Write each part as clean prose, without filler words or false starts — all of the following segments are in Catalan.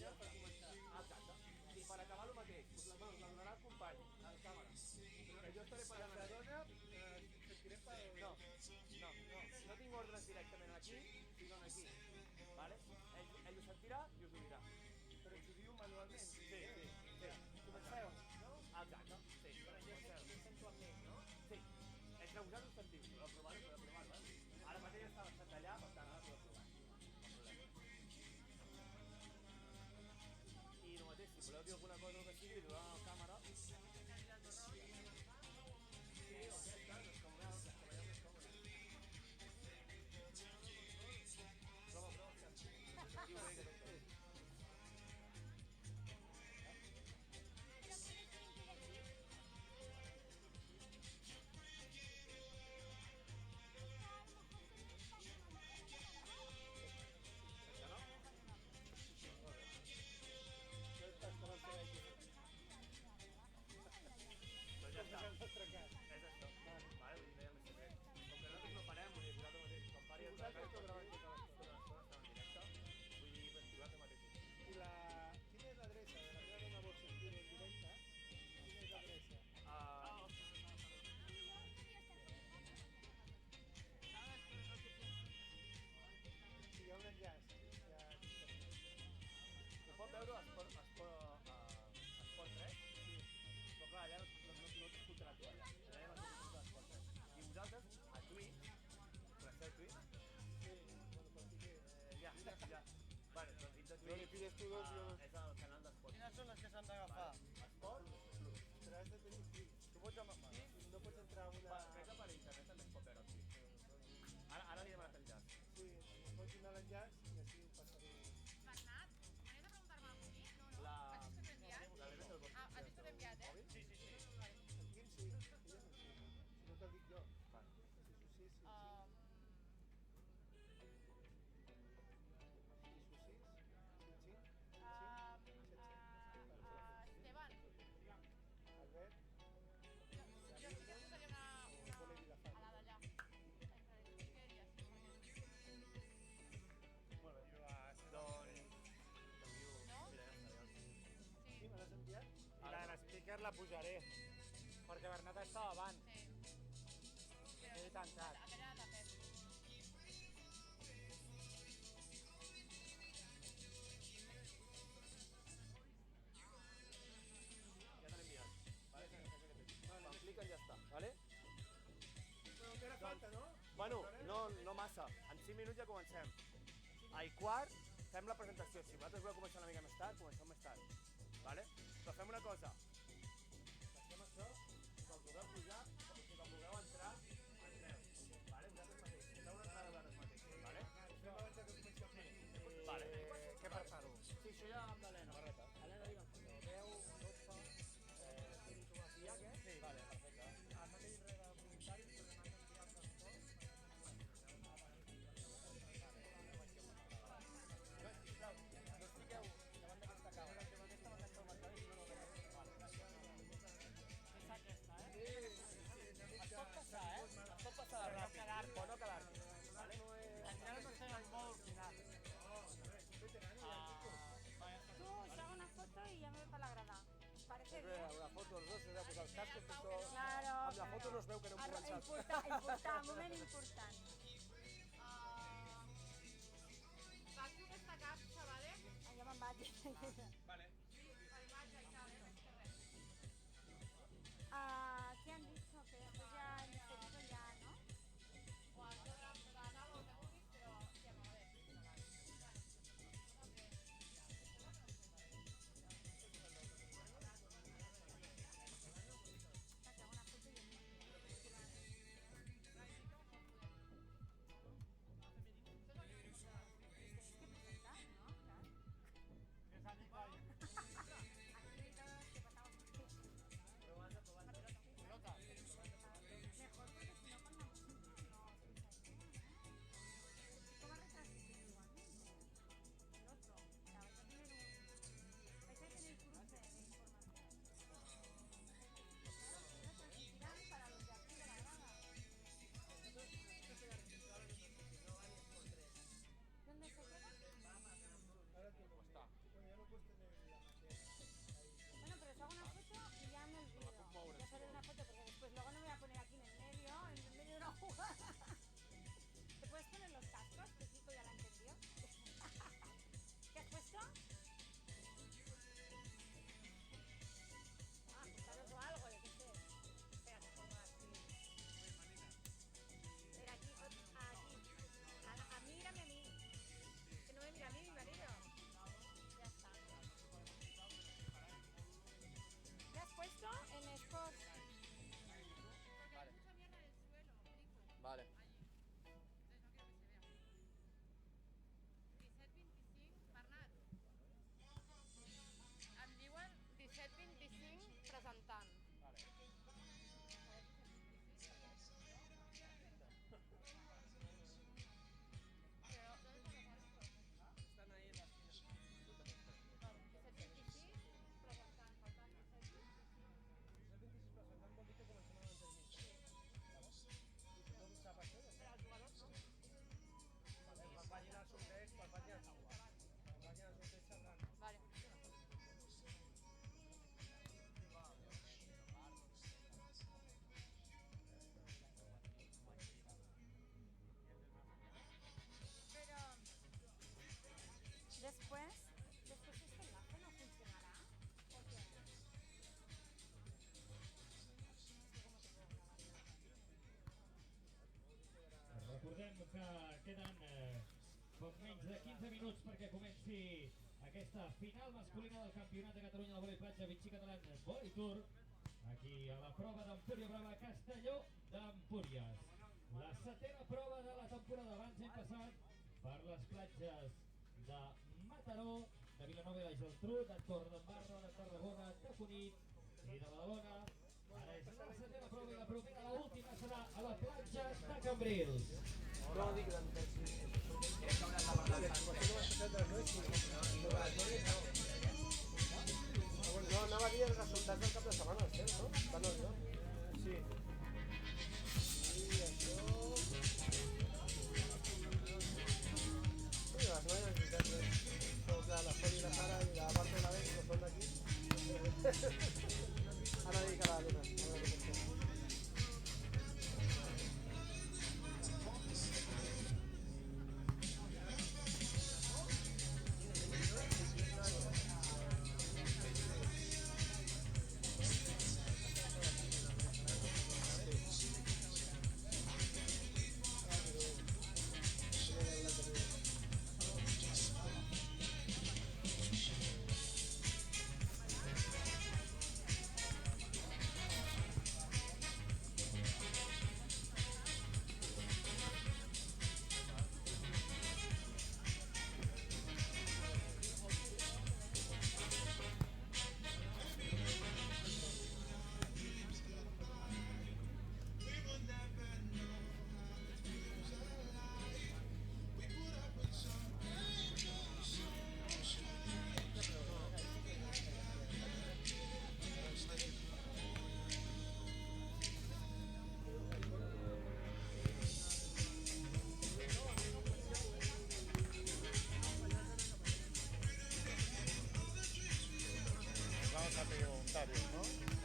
inicial per començar. Exacte. I per acabar el mateix, us la donarà el company, a la càmera. Que jo estaré parlant La aquí. dona, sentirem per... No tinc ordres directament aquí, sinó aquí. Vale? Ell ho sentirà i us ho dirà. Però ens ho diu manualment. Sí. Comenceu, no? Exacte, sí. Però jo sento amb ell, no? Sí. Entre vosaltres ho sentiu, però provar-ho, eh? Ara mateix està bastant allà, per tant ara podeu provar. I el mateix, si voleu dir alguna cosa o que sigui, li doneu a la càmera. Sí, o aquesta, doncs com veieu, que veieu més còmode. Prova, que diu bé que tot. Doncs ja està. És això. Vale, vull dir, ja més secret. Com que nosaltres no parem, vull dir, vosaltres mateix, com pari el Vosaltres tota gravant l'estona estan en directe, vull dir, vosaltres mateixos. I quina és l'adreça de la meva dona vol sentir en directe? Quina és l'adreça? Si hi ha un enllaç. Ho pot veure a Esport 3? Sí. Però clar, allà no t'escoltarà tu, allà. Allà ja no t'escoltarà Esport 3. I vosaltres, a Twitch, coneixeu Twitch? Sí, bueno, practiqué. Ja. Vale, doncs dins de Jo li pides tu dos, jo... és el canal d'Esport. Quines són les que s'han d'agafar? Esport Plus. Però has de tenir clic. Tu pots amar... No pots entrar a una... Crec que per internet també es pot veure aquí. Ara li he demanat enllaç. Sí, pots donar l'enllaç i així ho passaré. Bernat, venies a preguntar-me algú aquí? No. La... Has vist que t'he enviat? La Lena del Ah, has vist que t'he enviat, eh? Sí. En quin sí? Que jo no sé. Si no te'l dic jo. Vale. Sí. Esteban, Albert, jo posaria una... a la d'allà. Què diries? Molt bé. Doncs... No? Mira, ja està. sí, me l'has enviat? I la de l'speaker la pujaré, perquè Bernat estava abans. Sí. He tancat. Aquella de Pep. Ja te l'he enviat. Vale? Quan cliquen ja està, vale? Però encara falta, no? Bueno, no massa. En 5 minuts ja comencem. A i quart fem la presentació. Si vosaltres voleu començar una mica més tard, comencem més tard. Vale? Però fem una cosa. Fem això, quan vulgueu pujar, si quan vulgueu entrar, entreu. Vale? Vosaltres mateix. Feu una entrada vosaltres mateix. Vale? Fem abans que comenci el film. Vale. Què preparo? Sí, això ja amb l'Helena. Helena, digue'm. 10, 12... fotografia, què? Sí, vale, perfecte. El mateix rere voluntari, però demà enviar el transport. Sisplau, no estigueu davant d'aquesta càmera, que aquesta va estar marcada i no veieu. Vale. És aquesta, eh? Sí. Es pot passar, eh? Es pot passar de ràpid, però no quedar-te. Vale? Encara no estem en molt final. Tú hago una foto y ya me voy para la grada. ¿Parece bien? La foto dels dos, pues els cascos, tot... Claro. Amb la foto no es veu que no hem començat. Important, moment important. Vas fer aquesta capsa, vale? Jo me'n vaig. Vale. Sí, el vaig i tal, més que res. ¿Qué han dicho? Que después ya el pedido ya, ¿no? O al programa o que vulguis, però ja m'ho ve. Una foto y es que presentar, ¿no? Claro. Que s'ha dit, ¿Te puedes poner los cascos? Que Kiko ya la entendió. ¿Qué has puesto? Ah, pues o algo, yo qué sé. Espera, te pongo aquí. Mira, aquí, aquí. Mírame a mí. Que no me mira a mí, mi marido. Ya está. ¿Qué has puesto? En Sport. Vale. Em diuen 17-25 presentant. Están ahí en la esquina. 17-26 presentant, per tant, 17-25. El 26 presentant vol dir que comencem a l'entrevista. I tothom sap això? Però els jugadors no. Vale, quan vagin al sorteig, sabran. Vale. Pero después este enlace no funcionará. ¿Por qué? Recordem que queden poc menys de 15 minuts perquè comenci aquesta final masculina del Campionat de Catalunya de vòlei platja Vichy Catalan Vòlei Tour, aquí a la prova d'Empúria Brava, Castelló d'Empúries. La setena prova de la temporada. Abans hem passat per les platges de Mataró, de Vilanova i la Geltrú, de Torredembarra, de Tarragona, de Cunit i de Badalona. Ara és la setena prova i la propera, l'última serà a la platja de Cambrils. No dic d'entrevista. No, anava a dir els resultats del cap de setmana, els temps, no? Van arribar. Sí. I això... Sí, les noies necessitats, són clar, la Sol i la Sara i la part de la Beth, que són d'aquí. Ara dic a la Luna.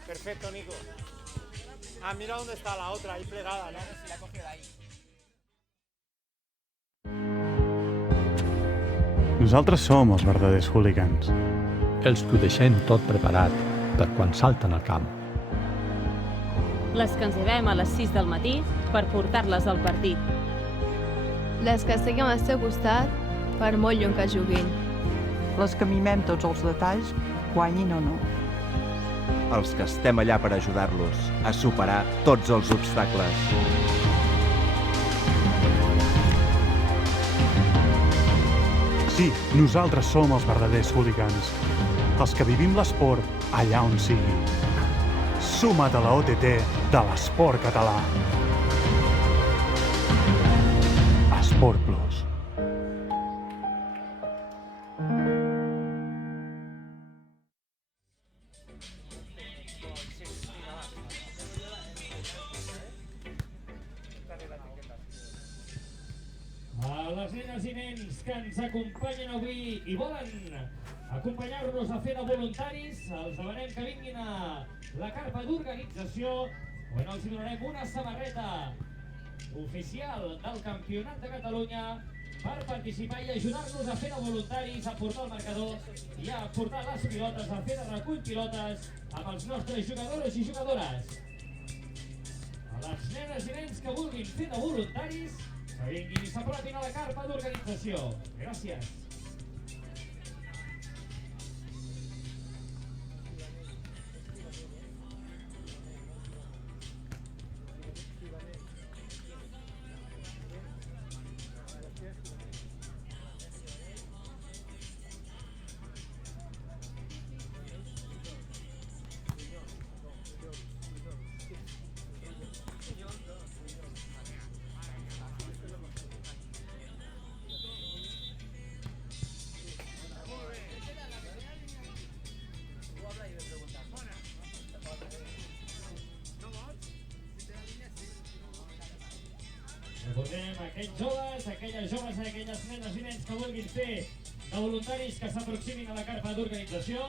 Perfecto, Nico. Ah, mira dónde está la otra, ahí plegada, ¿no? Si la cogió de ahí. Nosaltres som els verdaders hooligans. Els que ho deixem tot preparat per quan salten al camp. Les que ens llevem a les 6 del matí per portar-les al partit. Les que seguim al seu costat per molt lluny que juguin. Les que mimem tots els detalls, guanyin o no. Els que estem allà per ajudar-los a superar tots els obstacles. Sí, nosaltres som els verdaders hooligans. Els que vivim l'esport allà on sigui. Suma't a la OTT de l'esport català. Esport Plus. A les nenes i nens que ens acompanyen avui i volen acompanyar-nos a fer de voluntaris, els demanem que vinguin a la carpa d'organització on els donarem una samarreta oficial del Campionat de Catalunya per participar i ajudar-nos a fer de voluntaris, a portar el marcador i a portar les pilotes, a fer de recull pilotes amb els nostres jugadors i jugadores. A les nenes i nens que vulguin fer de voluntaris, que vinguin i s'apropin a la carpa d'organització. Gràcies. Recordem aquells joves, aquelles joves, aquelles nenes i nens que vulguin fer de voluntaris que s'aproximin a la carpa d'organització.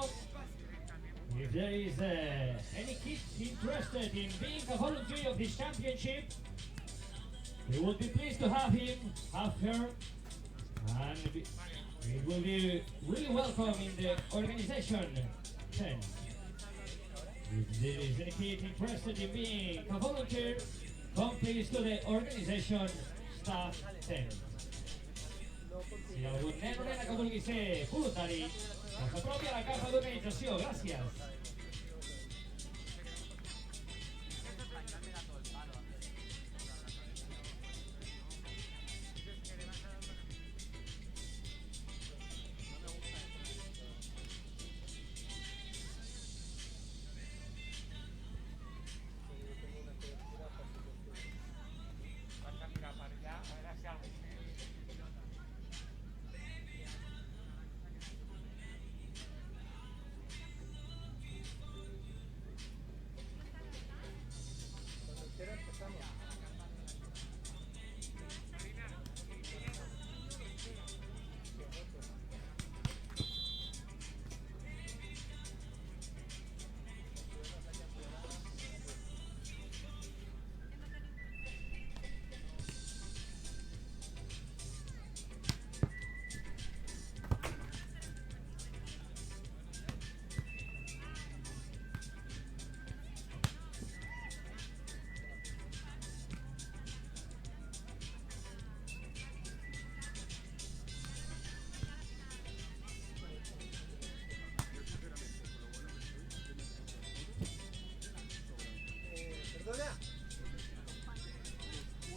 If there is any kids interested in being a volunteer of this championship, we would be pleased to have him, have her, and it will be really welcome in the organization tent. If there is any kid interested in being a volunteer, come please to the organization staff tent. Si algun nen o nena que vulgui ser voluntari, que s'apropi a la carpa d'organització. Gràcies.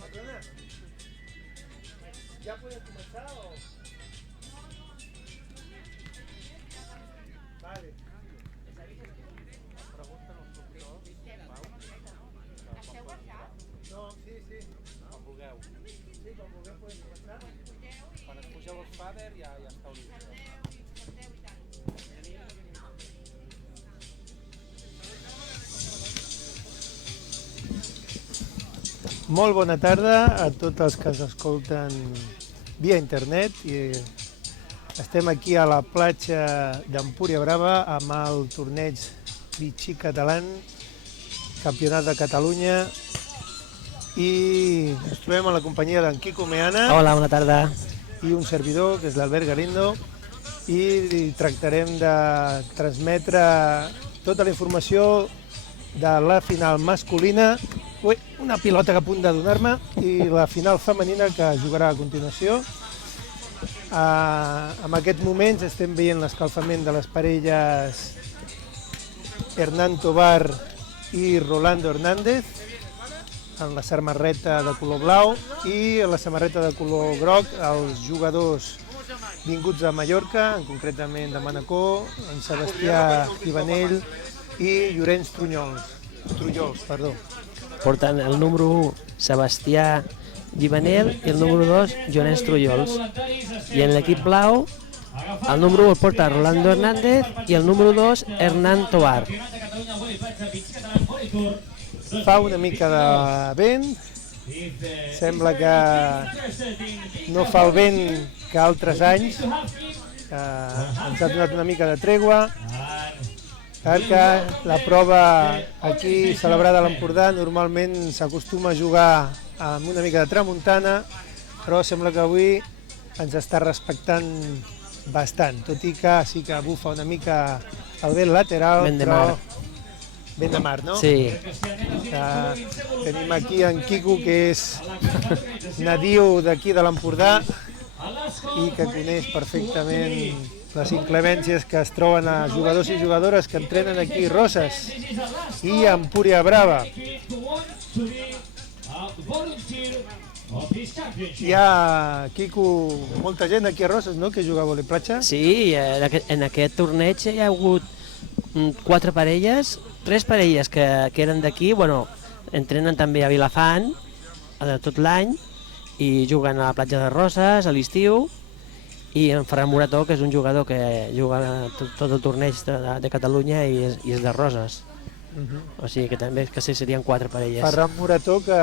Perdona. ¿Ya pueden comenzar o...? Vale. No, sí, sí. Quan vulgueu. Sí, quan vulgueu podem començar. Quan es pugeu els fàder ja està oblit. Molt bona tarda a tots els que s'escolten via internet i estem aquí a la platja d'Empúria Brava amb el torneig Vichy Català, Campionat de Catalunya, i ens trobem a la companyia d'en Quico Meana. Hola, bona tarda. I un servidor, que és l'Albert Galindo, i tractarem de transmetre tota la informació de la final masculina. Ui, una pilota que a punt de donar-me, i la final femenina que jugarà a continuació. En aquests moments estem veient l'escalfament de les parelles Hernán Tobar i Rolando Hernández en la samarreta de color blau, i en la samarreta de color groc els jugadors vinguts de Mallorca, concretament de Manacor, en Sebastià Ivanell i Llorenç Trullols. Porten el número 1 Sebastià Givanel i el número 2 Llorenç Trullols. I en l'equip blau el número 1 el porta Rolando Hernández i el número 2 Hernán Tobar. Fa una mica de vent, sembla que no fa el vent que altres anys, ens ha donat una mica de tregua, perquè la prova aquí celebrada a l'Empordà normalment s'acostuma a jugar amb una mica de tramuntana, però sembla que avui ens està respectant bastant, tot i que sí que bufa una mica el vent lateral, Vent de però mar. vent de mar, no? Sí. Tenim aquí en Quico, que és nadiu d'aquí de l'Empordà i que coneix perfectament les inclemències que es troben a jugadors i jugadores que entrenen aquí a Roses i a Empúria Brava. Hi ha, Quico, molta gent aquí a Roses, no?, que juga a vòlei platja. Sí, en aquest torneig hi ha hagut 4 parelles, 3 parelles que eren d'aquí, bueno, entrenen també a Vilafant tot l'any i juguen a la platja de Roses a l'estiu, i en Ferran Morató, que és un jugador que juga tot el torneig de Catalunya i és de Roses. O sigui que també serien 4 parelles. Ferran Morató, que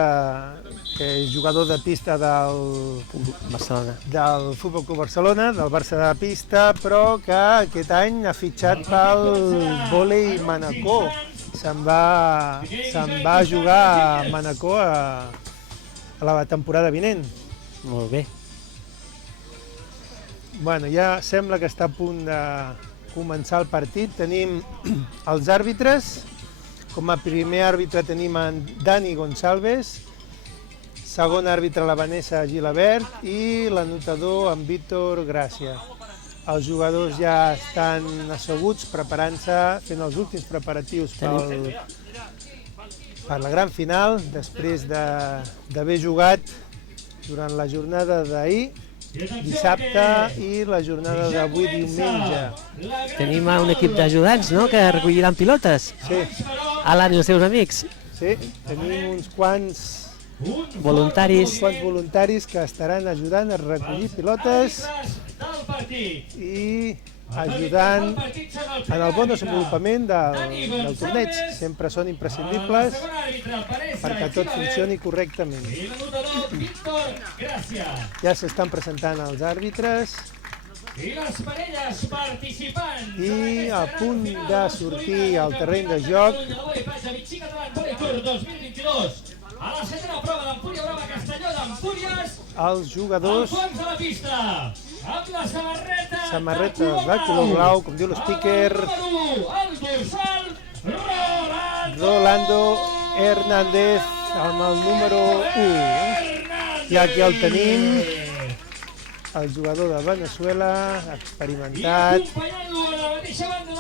és jugador de pista del Futbol Club Barcelona, del Barça de pista, però que aquest any ha fitxat pel vòlei Manacor. Se'n va jugar a Manacor a la temporada vinent. Molt bé. Bueno, ja sembla que està a punt de començar el partit. Tenim els àrbitres. Com a primer àrbitre tenim en Dani Gonçalves, segon àrbitre la Vanessa Gilabert i l'anotador en Víctor Gràcia. Els jugadors ja estan asseguts, preparant-se, fent els últims preparatius per la gran final, després d'haver jugat durant la jornada d'ahir, dissabte, i la jornada d'avui, diumenge. Tenim un equip d'ajudants, no?, que recolliran pilotes. Sí. Alan i els seus amics. Sí, tenim uns quants voluntaris que estaran ajudant a recollir pilotes i ajudant en el bon desenvolupament del torneig. Sempre són imprescindibles perquè tot funcioni correctament. Ja s'estan presentant els àrbitres i a punt de sortir al terreny de joc els jugadors amb la samarreta de color blau, com diu l'speaker, Rolando Hernández amb el número 1. I aquí el tenim, el jugador de Venezuela, experimentat,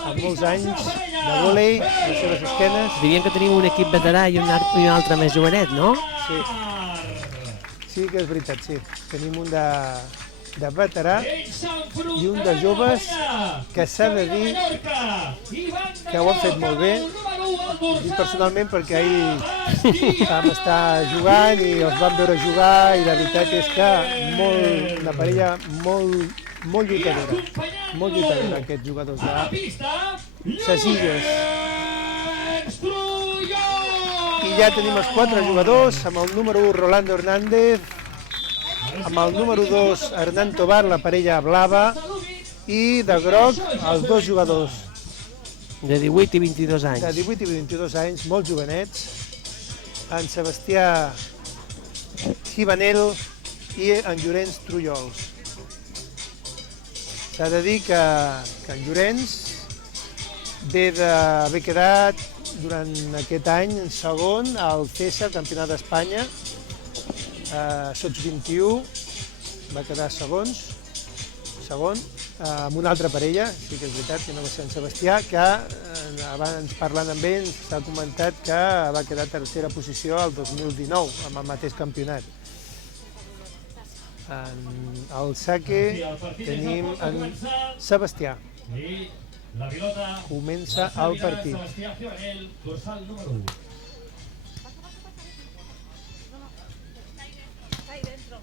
amb molts anys de vòlei a les seves esquenes. Diríem que tenim un equip veterà i un altre més jovenet, no? Sí. Sí que és veritat, sí. Tenim un de veterà i un de joves que s'ha de dir que ho han fet molt bé. I personalment perquè ahir vam estar jugant i els vam veure jugar i la veritat és que una parella molt lluitadora, aquests jugadors de Sesilles. I ja tenim els 4 jugadors, amb el número 1 Rolando Hernández, amb el número 2 Hernán Tobar, la parella blava, i de groc els 2 jugadors. De 18 i 22 anys. De 18 i 22 anys, molt jovenets, en Sebastià Givanel i en Llorenç Trullols. S'ha de dir que en Llorenç ve d'haver quedat durant aquest any segon al CESA, el Campionat d'Espanya, Sots 21, va quedar segon, amb una altra parella, sí que és veritat, que no va ser en Sebastià, que abans parlant amb ell s'ha comentat que va quedar tercera posició al 2019, amb el mateix campionat. Al saque tenim en Sebastià. Comença el partit.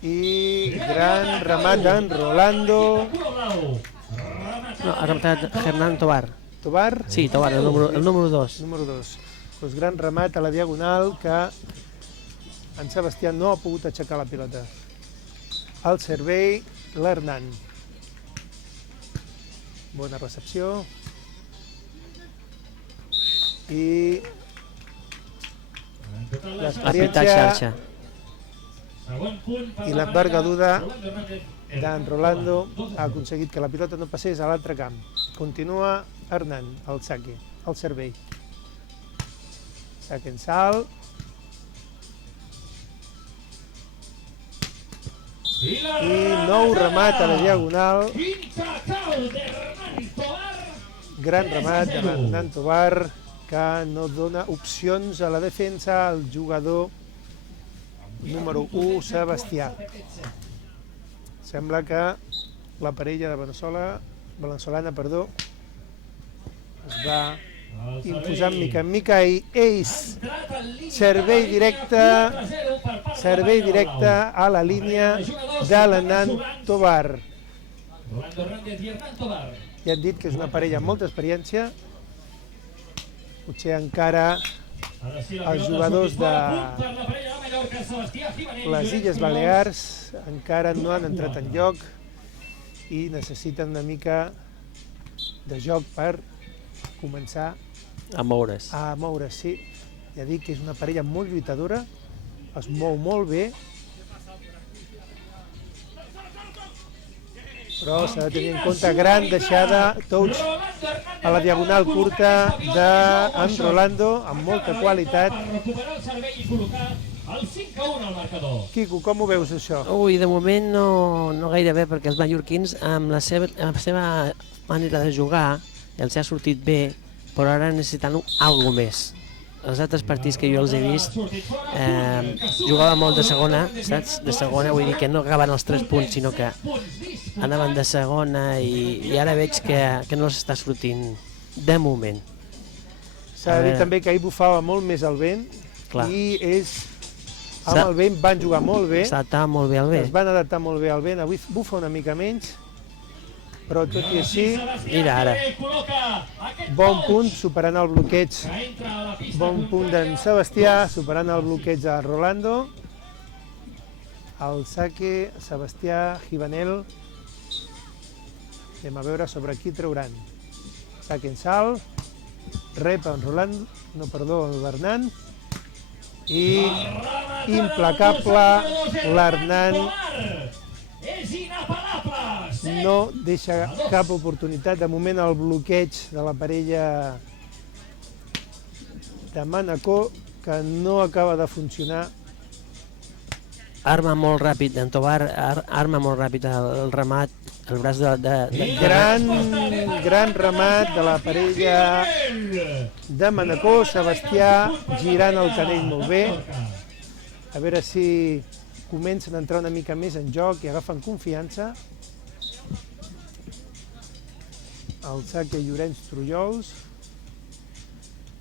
I gran remat d'en Rolando. No, ha rematat Hernán Tobar. Tobar? Sí, Tobar, el número 2. Número 2. Pues gran remat a la diagonal que en Sebastià no ha pogut aixecar la pilota. Al servei, l'Hernán. Bona recepció. I l'experiència i l'envergadura d'en Rolando ha aconseguit que la pilota no passés a l'altre camp. Continua Hernán, el saque, el servei. Saque en salt. I nou remat a la diagonal. Gran remat de Hernán Tovar, que no dona opcions a la defensa al jugador número 1, Sebastià. Sembla que la parella de veneçolana es va imposant mica en mica i Ace, servei directe a la línia de l'Hernán Tovar. Ja han dit que és una parella amb molta experiència, potser encara els jugadors de les Illes Balears encara no han entrat en joc i necessiten una mica de joc per començar a moure's. Sí. Ja dic que és una parella molt lluitadora, es mou molt bé, però s'ha de tenir en compte gran deixada, touch a la diagonal curta d'en Rolando, amb molta qualitat. Quico, com ho veus, això? Ui, de moment no gaire bé, perquè els mallorquins, amb la seva manera de jugar, els ha sortit bé, però ara necessiten alguna més. Els altres partits que jo els he vist jugava molt de segona, saps? De segona, vull dir que no acabaven els 3 punts, sinó que anaven de segona i ara veig que no s'està sortint de moment. S'ha de dir també que ahir bufava molt més el vent i amb el vent van jugar molt bé. S'adaptava molt bé al vent. Es van adaptar molt bé al vent, avui bufa una mica menys, però tot i així, mira ara, bon punt, superant el bloqueig, bon punt d'en Sebastià, superant el bloqueig de Rolando, el saque, Sebastià, Givanel, anem a veure sobre qui trauran. Saque en salt, rep en Rolando, l'Hernán, i implacable l'Hernán no deixa cap oportunitat. De moment el bloqueig de la parella de Manacor que no acaba de funcionar. Arma molt ràpid d'en Tovar, arma molt ràpid el remat, el braç de... Gran remat de la parella de Manacor, Sebastià girant el canell molt bé. A veure si comencen a entrar una mica més en joc i agafen confiança. El saque Llorenç Trullols,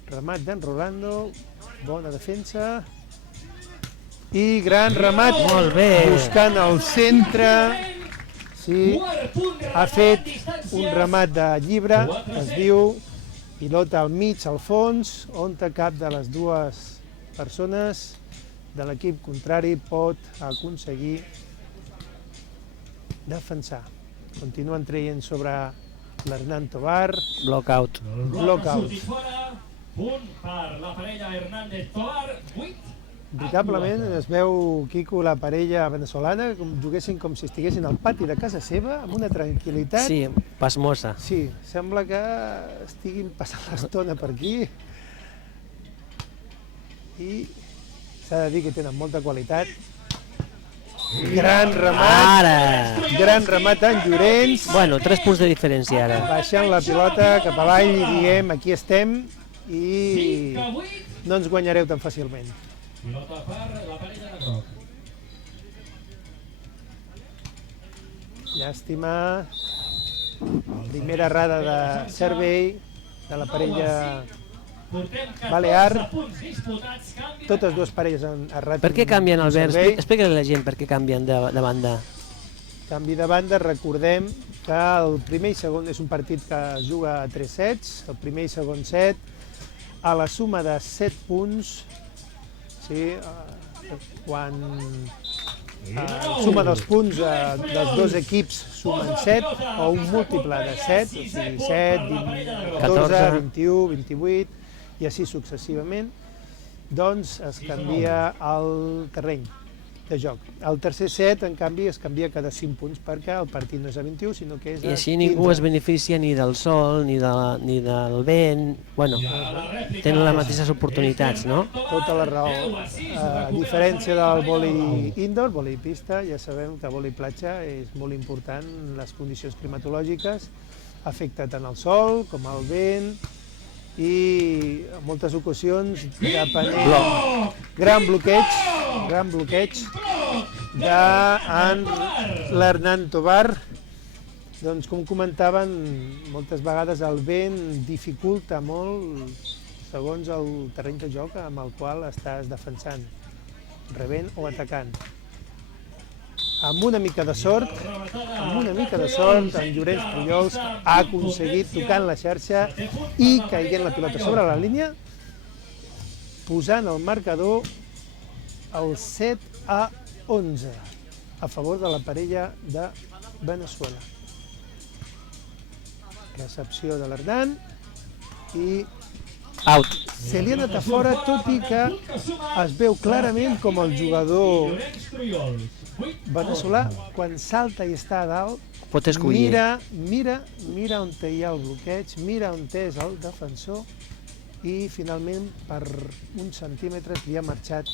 remat d'en Rolando, bona defensa, i gran remat, molt bé, buscant el centre, sí, ha fet un remat de llibre, que es diu pilota al mig, al fons, on cap de les dues persones de l'equip contrari pot aconseguir defensar. Continuen traient sobre l'Hernán Tovar. Blockout. Punt per la parella Hernández-Tovar, 8. Veritablement es veu, Quico, la parella veneçolana, com juguessin com si estiguessin al pati de casa seva, amb una tranquil·litat. Sí, pasmosa. Sí, sembla que estiguin passant l'estona per aquí. I s'ha de dir que tenen molta qualitat. Gran remat, gran remat en Llorenç. Bueno, 3 punts de diferència ara. Baixant la pilota cap avall i diem, aquí estem i no ens guanyareu tan fàcilment. Pilota per la parella de groc. Llàstima. Primera errada de servei de la parella balear. Totes dues parelles han errat. Per què canvien, Albert? Explica a la gent per què canvien de banda. Canvi de banda, recordem que el primer i segon és un partit que es juga a 3 sets, el primer i segon set, a la suma de 7 punts, sí, quan suma dels punts dels dos equips sumen 7, o un múltiple de 7, o sigui 7, 14, 21, 28, i així successivament, doncs es canvia el terreny. de joc. El tercer set, en canvi, es canvia cada 5 punts perquè el partit no és a 21, sinó que és a 15. I així ningú es beneficia ni del sol, ni del vent... Bueno, tenen les mateixes oportunitats, no? Tota la raó. A diferència del vòlei indoor, vòlei pista, ja sabem que vòlei platja és molt important, les condicions climatològiques, afecta tant el sol com el vent, i en moltes ocasions depenent gran bloqueig de l'Hernan Tobar. Doncs com comentaven, moltes vegades el vent dificulta molt segons el terreny de joc amb el qual estàs defensant, rebent o atacant. Amb una mica de sort, en Llorenç Trullols ha aconseguit, tocant la xarxa i caient la pilota sobre la línia, posant el marcador el 7-11 a favor de la parella de Veneçuela. Recepció de l'Hernan i out. Se li ha anat a fora, tot i que es veu clarament com el jugador veneçolà, quan salta i està a dalt, pot escollir. Mira on hi ha el bloqueig, mira on és el defensor i finalment per uns centímetres li ha marxat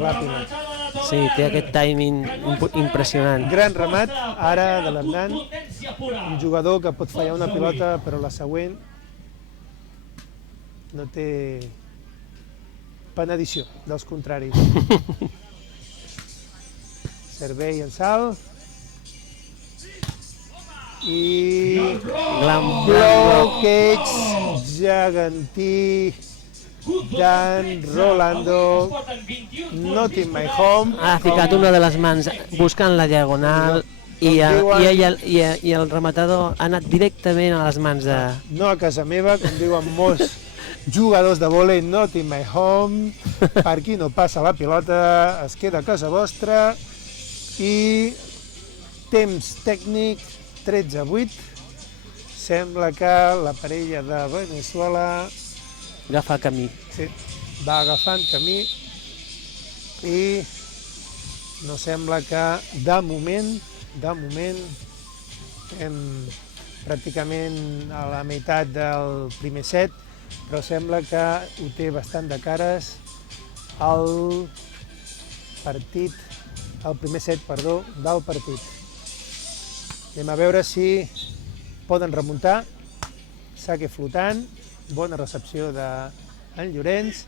la pilota. Sí, té aquest timing impressionant. Gran remat ara de l'Hernan, un jugador que pot fallar una pilota però la següent no té penedició dels contraris. Servei en salt i bloqueig gegantí d'en Rolando, not in my home. Ha ficat una de les mans buscant la diagonal i el rematador ha anat directament a les mans de... No a casa meva, com diuen molts jugadors de vòlei, not in my home, per aquí no passa la pilota, es queda a casa vostra. I temps tècnic 13-8, sembla que la parella de Veneçuela agafa camí. Sí, va agafant camí i no sembla que de moment estem pràcticament a la meitat del primer set, però sembla que ho té bastant de cares el primer set, del partit. Anem a veure si poden remuntar. Saque flotant, bona recepció d'en Llorenç.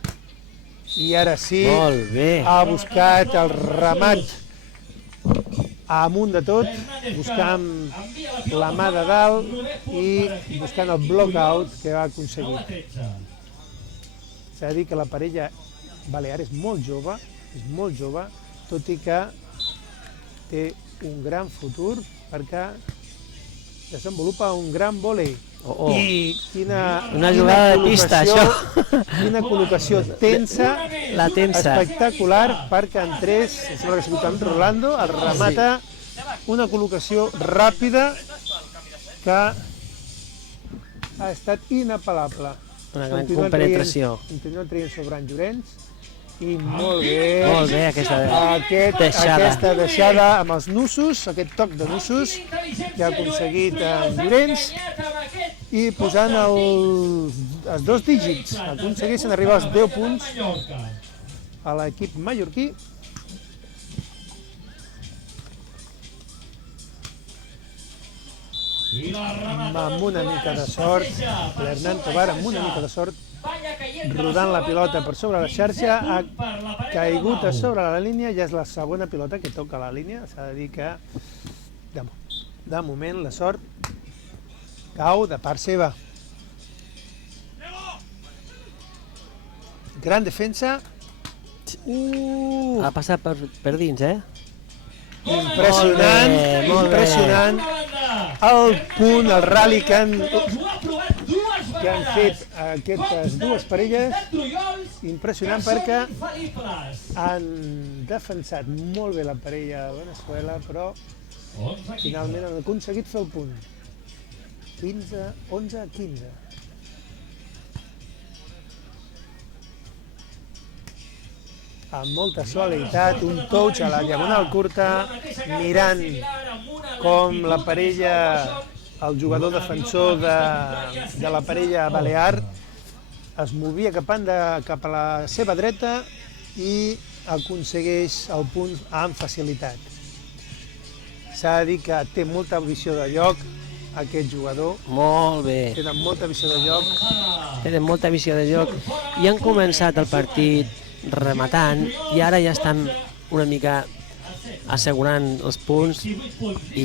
I ara sí, ha buscat el remat amunt de tot, buscant la mà de dalt i buscant el block-out que ha aconseguit. S'ha de dir que la parella balear és molt jove, tot i que té un gran futur perquè desenvolupa un gran vòlei. I una jugada de pista, això. Quina col·locació tensa, espectacular, perquè en 3, em sembla que ha sigut en Rolando, el remata una col·locació ràpida que ha estat inapel·lable. Una gran compenetració. Continua traient sobre en Llorenç. I molt bé. Molt bé aquesta deixada amb els nussos, aquest toc de nussos que ha aconseguit en Llorenç i posant els 2 dígits. Aconsegueixen arribar als 10 punts a l'equip mallorquí. Amb una mica de sort, l'Hernan Tobar amb una mica de sort, rodant la pilota per sobre la xarxa, ha caigut a sobre la línia, ja és la segona pilota que toca la línia. S'ha de dir que de moment la sort cau de part seva. Gran defensa. Ha passat per dins, Impressionant, impressionant el punt, el rally que han fet aquestes dues parelles. Impressionant perquè han defensat molt bé la parella de Veneçuela, però finalment han aconseguit fer el punt. 11-15. amb molta suavitat, un touch a la diagonal curta, mirant com la parella, el jugador defensor de la parella balear, es movia cap a la seva dreta i aconsegueix el punt amb facilitat. S'ha de dir que té molta visió de joc, aquest jugador. Molt bé. Tenen molta visió de joc. Tenen molta visió de joc i han començat el partit rematant i ara ja estan una mica assegurant els punts i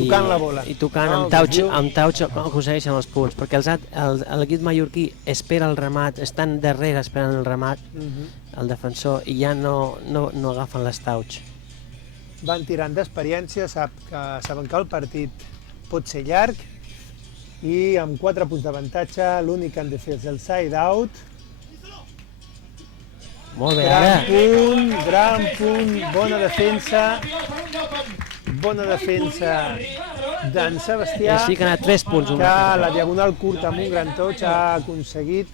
tocant la bola. I tocant amb touch aconsegueixen els punts, perquè l'equip mallorquí espera el remat, estan darrere esperant el remat, el defensor, i ja no agafen les touch. Van tirant d'experiència, saben que el partit pot ser llarg i amb 4 punts d'avantatge l'únic que han de fer és el side out. Molt bé, ara. Gran punt, bona defensa d'en Sebastià. Així que ha anat 3 punts. Que a la diagonal curta amb un gran touch ha aconseguit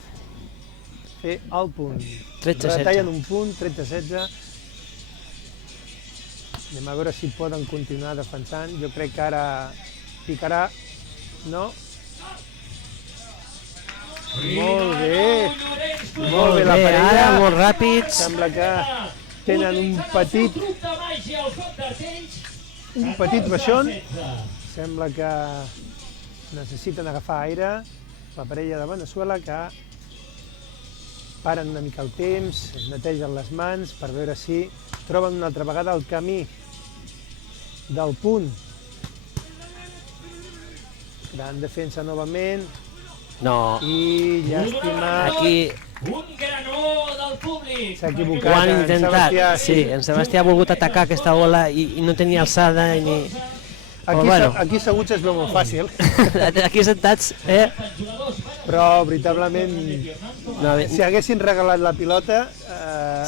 fer el punt. 13-16. Retallen un punt, 13-16. Anem a veure si poden continuar defensant. Jo crec que ara picarà. No? Molt bé la parella. Ara, molt ràpids. Sembla que tenen un petit baixón. Sembla que necessiten agafar aire. La parella de Veneçuela, que paren una mica el temps, es netegen les mans per veure si troben una altra vegada el camí del punt. Gran defensa novament. No. I llàstima. Aquí s'ha equivocat. Ho han intentat. Sí, en Sebastià ha volgut atacar aquesta bola i no tenia alçada ni... Aquí asseguts es veu molt fàcil. Aquí sentats, Però, veritablement, si haguessin regalat la pilota,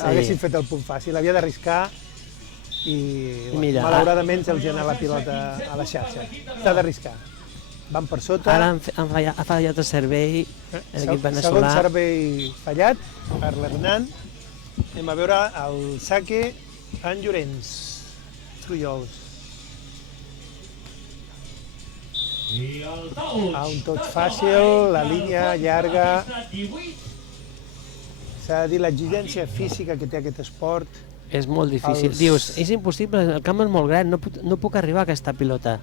haguessin fet el punt fàcil. Havia d'arriscar i, malauradament, se'ls ha anat la pilota a la xarxa. S'ha d'arriscar. Van per sota. Ara ha fallat el servei l'equip veneçolà. Segon servei fallat per l'Hernan. Anem a veure el saque en Llorenç. Trullols. Un touch fàcil, la línia llarga. S'ha de dir l'exigència física que té aquest esport. És molt difícil. Dius, és impossible, el camp és molt gran, no puc arribar a aquesta pilota.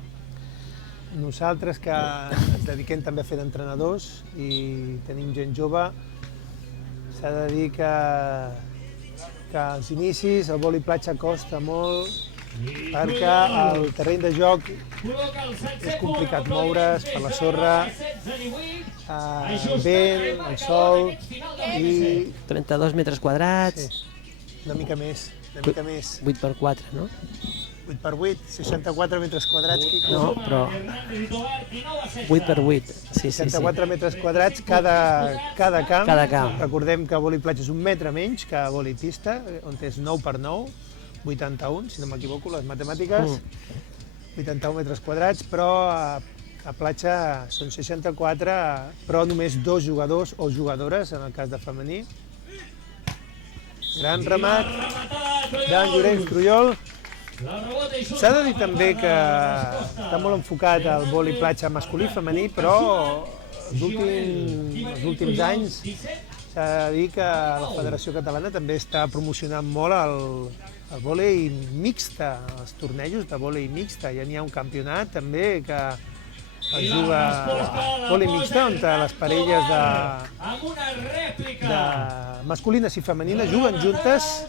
Nosaltres que ens dediquem també a fer d'entrenadors i tenim gent jove, s'ha de dir que als inicis el vòlei platja costa molt perquè el terreny de joc és complicat moure's per la sorra, el vent, el sol i... 32 metres quadrats. Sí, una mica més. 8 per 4, no? 8 per 8, 64 metres quadrats. No, però 8 per 8, sí. 64 metres quadrats cada camp. Cada camp. Recordem que vòlei platja és un metre menys que vòlei pista, on és 9 per 9, 81, si no m'equivoco, les matemàtiques. 81 metres quadrats, però a platja són 64, però només 2 jugadors o jugadores, en el cas de femení. Gran remat d'en Llorenç Trullol. S'ha de dir també que està molt enfocat al vòlei platja masculí i femení, però els últims anys s'ha de dir que la Federació Catalana també està promocionant molt el vòlei mixta, els tornejos de vòlei mixta. Ja n'hi ha un campionat també que es juga vòlei mixta, on les parelles de masculines i femenines juguen juntes.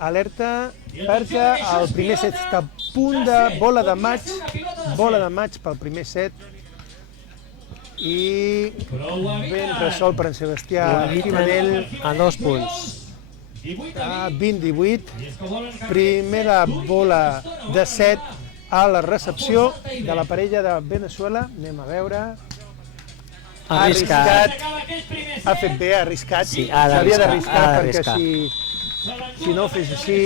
Alerta perquè el primer set està a punt de bola de maig pel primer set i ben resolt per en Sebastià Gimenell a 2 punts. A 20-18, primera bola de set a la recepció de la parella de Veneçuela. Anem a veure. Ha arriscat, ha fet bé, ha arriscat. S'havia d'arriscar perquè si no ho fes així...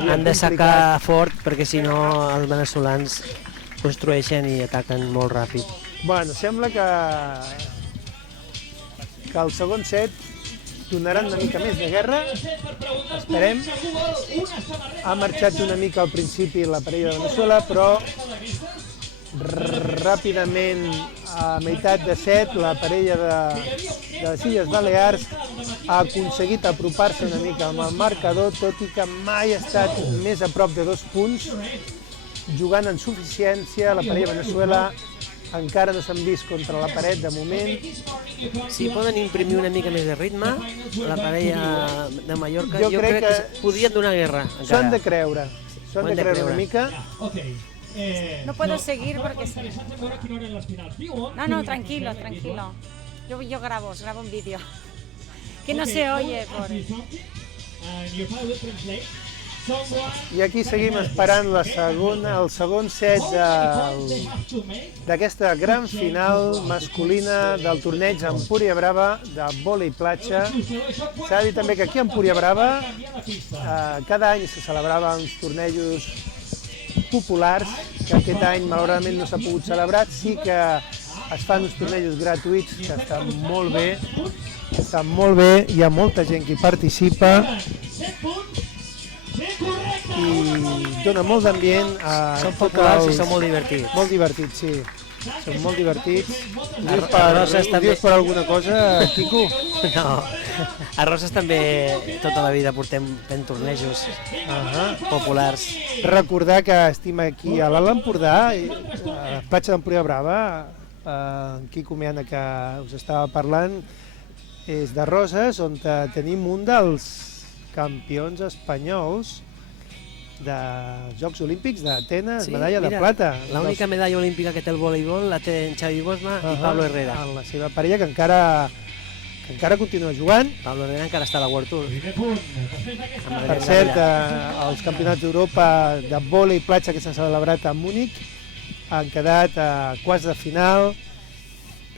Han de sacar fort perquè si no els veneçolans construeixen i ataquen molt ràpid. Bueno, sembla que el segon set donaran una mica més de guerra, esperem. Ha marxat una mica al principi la parella de Veneçuela, però ràpidament, a meitat de set, la parella de les Illes Balears ha aconseguit apropar-se una mica amb el marcador, tot i que mai ha estat més a prop de 2 punts, jugant en suficiència. La parella de Veneçuela encara no s'han vist contra la paret de moment. Si poden imprimir una mica més de ritme, la parella de Mallorca, jo crec que podrien donar guerra. S'ho han de creure, una mica. No puedo seguir porque... No, tranquilo. Yo grabo un vídeo. Que no se oye. I aquí seguim esperant el segon set d'aquesta gran final masculina del torneig Empúria Brava de vòlei platja. S'ha de dir també que aquí a Empúria Brava cada any se celebrava uns tornejos populars, que aquest any malauradament no s'ha pogut celebrar. Sí que es fan uns tornejos gratuïts que estan molt bé, hi ha molta gent que hi participa i dona molt d'ambient. Són populars i són molt divertits. Molt divertits, sí. Són molt divertits. Ho dius per alguna cosa, Quico? No, a Roses també tota la vida portem fent tornejos populars. Recordar que estem aquí a l'Alt Empordà, a la platja d'Empúria Brava, en Quico Meana, que us estava parlant, és de Roses, on tenim un dels campions espanyols dels Jocs Olímpics d'Atenes, medalla de plata. L'única medalla olímpica que té el voleibol la té en Xavi Bosma i Pablo Herrera. En la seva parella, que encara continua jugant. Pablo Herrera encara està a la World Tour. Per cert, els campionats d'Europa de vòlei platja que s'han celebrat a Múnich han quedat a quarts de final.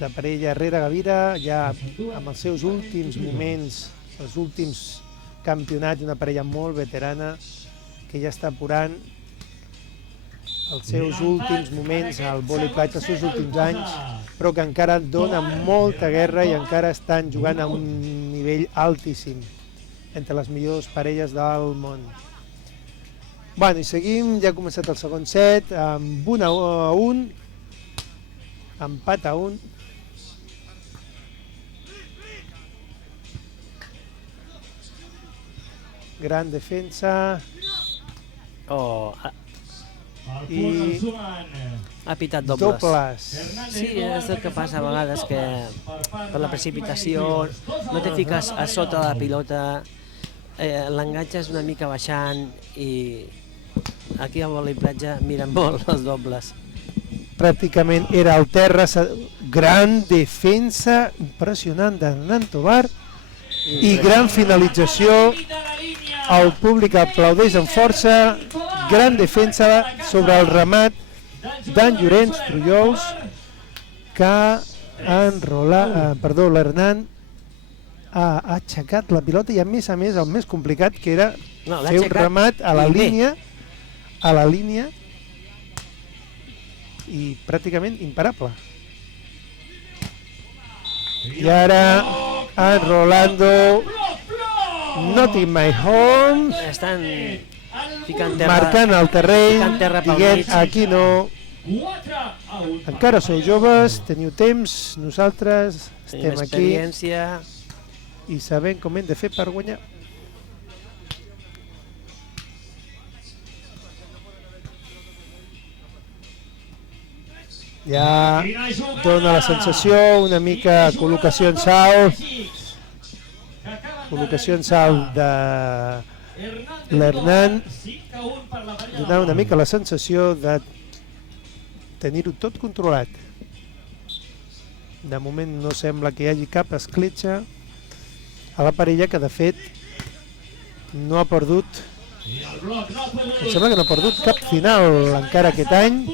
La parella Herrera-Gavira, ja amb els seus últims moments, els últims campionats, una parella molt veterana, que ja està apurant els seus últims moments al vòlei platja, els seus últims anys, però que encara dona molta guerra i encara estan jugant a un nivell altíssim, entre les millors parelles del món. Bueno, i seguim, ja ha començat el segon set, amb 1-1, empat a 1. Gran defensa. I ha pitat dobles. Sí, és el que passa a vegades, que per la precipitació no te fiques a sota de la pilota, l'enganxes una mica baixant i aquí al vòlei platja miren molt els dobles. Pràcticament era al terra, gran defensa impressionant d'Hernán Tobar i gran finalització. El públic aplaudeix amb força, gran defensa sobre el remat d'en Llorenç Trullols, que l'Hernán ha aixecat la pilota i a més el més complicat, que era fer un remat a la línia i pràcticament imparable. I ara en Rolando, Not in my home, estan ficant terra, marcant el terreny, dient aquí no, encara sou joves, teniu temps, nosaltres estem aquí i sabem com hem de fer per guanyar. Ja dona la sensació una mica col·locació en salt de l'Hernán, donar una mica la sensació de tenir-ho tot controlat. De moment no sembla que hi hagi cap escletxa a la parella, que de fet no ha perdut, em sembla que no ha perdut cap final encara aquest any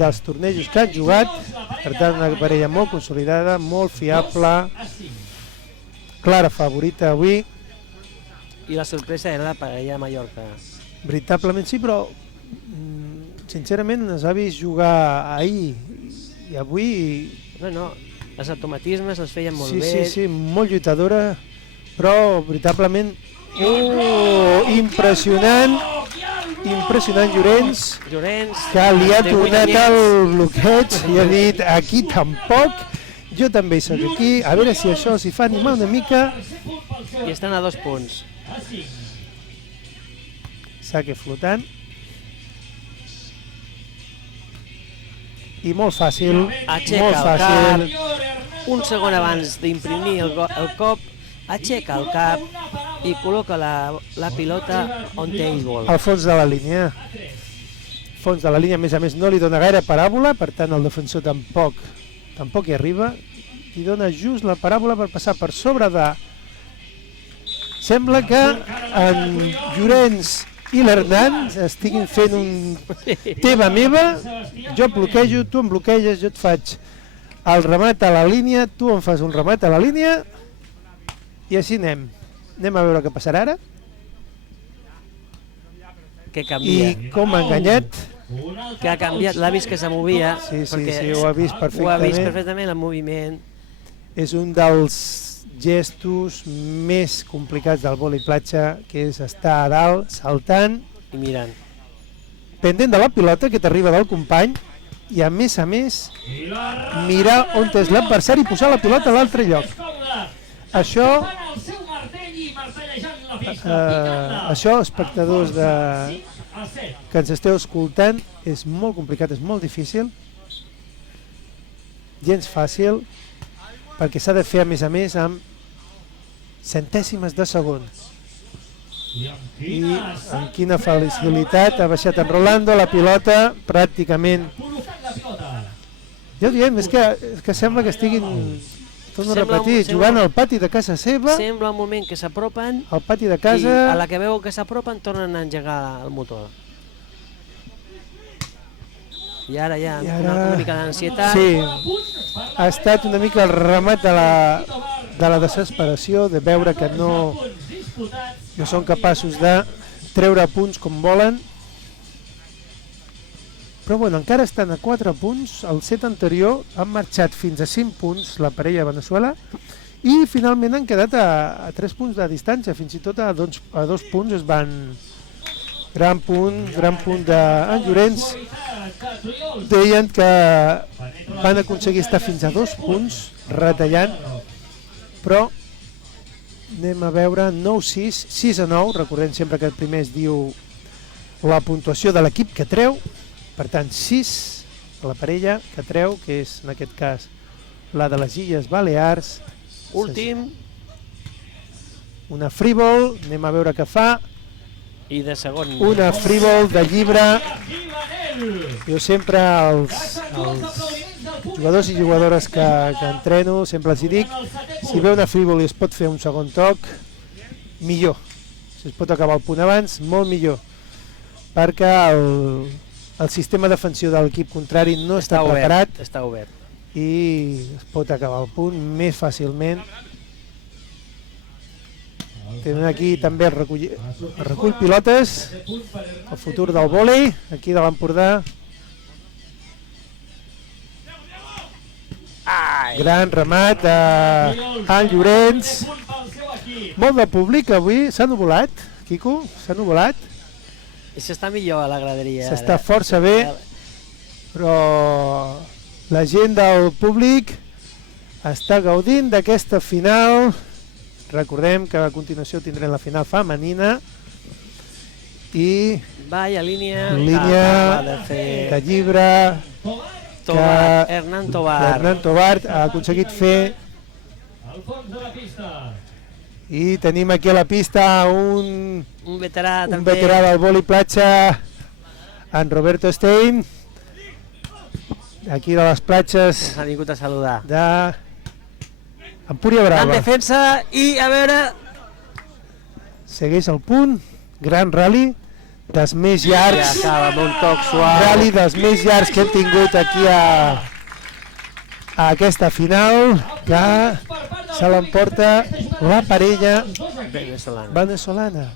dels tornejos que han jugat. Per tant, una parella molt consolidada, molt fiable, clara favorita avui. I la sorpresa era la parella de Mallorca. Veritablement sí, però sincerament ens ha vist jugar ahir i avui... No, els automatismes els feien molt bé. Sí, molt lluitadora però veritablement impressionant Llorenç, que li ha tornat el bloqueig i ha dit aquí tampoc, jo també hi soc aquí, a veure si això s'hi fa animar una mica. I estan a 2 punts. Saque flotant. I molt fàcil, Aixeca el cap, un segon abans d'imprimir el cop, aixeca el cap i col·loca la pilota on ell vol. Al fons de la línia. Fons de la línia, a més, no li dona gaire paràbola, per tant el defensor tampoc hi arriba. Li dona just la paràbola per passar per sobre de... Sembla que en Llorenç i l'Hernan estiguin fent un teva meva, jo bloquejo, tu em bloqueges, jo et faig el remat a la línia, tu em fas un remat a la línia i així anem. Anem a veure què passarà ara. Que canvia. I com ha enganyat. Que ha canviat, l'ha vist que se movia. Sí, ho ha vist perfectament. Ho ha vist perfectament, el moviment. És un dels gestos més complicats del vòlei platja, que és estar a dalt, saltant i mirant. Pendent de la pilota que t'arriba del company i a més, mirar on és l'adversari i posar la pilota a l'altre lloc. Això, espectadors que ens esteu escoltant, és molt complicat, és molt difícil, gens fàcil, perquè s'ha de fer a més amb centèsimes de segon. I amb quina facilitat ha baixat en Rolando la pilota, pràcticament. Ja ho diem, és que sembla que estiguin, torno a repetir, jugant al pati de casa seva. Sembla un moment que s'apropen al pati de casa i a la que veuen que s'apropen tornen a engegar el motor. I ara ja una mica d'ansietat. Sí, ha estat una mica el remat de la desesperació, de veure que no són capaços de treure punts com volen. Però bueno, encara estan a 4 punts, el set anterior han marxat fins a 5 punts la parella de Veneçuela i finalment han quedat a 3 punts de distància, fins i tot a 2 punts es van... Gran punt d'en Llorenç. Deien que van aconseguir estar fins a 2 punts retallant, però anem a veure 9-6, 6-9, recordem sempre que el primer es diu la puntuació de l'equip que treu, per tant 6 la parella que treu, que és en aquest cas la de les Illes Balears. Últim. Una free ball, anem a veure què fa. I de segon. Una free ball de llibre. Jo sempre als jugadors i jugadores que entreno sempre els dic, si ve una free ball i es pot fer un segon toc, millor. Si es pot acabar el punt abans, molt millor. Perquè el sistema defensiu de l'equip contrari no està preparat. Està obert. I es pot acabar el punt més fàcilment. Tenim aquí també el recull pilotes, el futur del vòlei, aquí de l'Empordà. Gran remat en Llorenç. Molt de públic avui, s'ha nuvolat, Quico, s'ha nuvolat. I s'està millor a la graderia. S'està força bé, però la gent del públic està gaudint d'aquesta final. Recordem que a continuació tindrem la final femenina i línia de llibre que Hernan Tobar ha aconseguit fer. I tenim aquí a la pista un veterà del vòlei platja, en Roberto Stein, aquí de les platges. Ha vingut a saludar. Empúria Brava. En defensa i a veure... Segueix el punt, gran rally, dels més llargs. Acaba amb un toc suau. Rally dels més llargs que hem tingut aquí a aquesta final, que se l'emporta la parella veneçolana.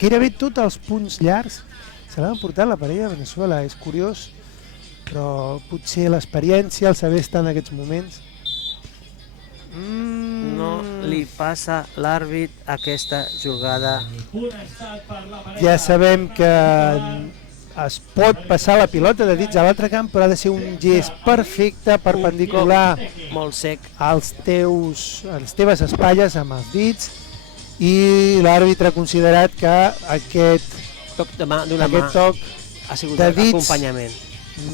Gairebé tots els punts llargs se l'han emportat la parella de Veneçuela. És curiós, però potser l'experiència, el saber estar en aquests moments... li passa l'àrbit aquesta jugada. Ja sabem que es pot passar la pilota de dits a l'altre camp, però ha de ser un gest perfecte, perpendicular molt sec a les teves espatlles amb els dits, i l'àrbitre ha considerat que aquest toc de mà d'una mà toc ha sigut de dits acompanyament.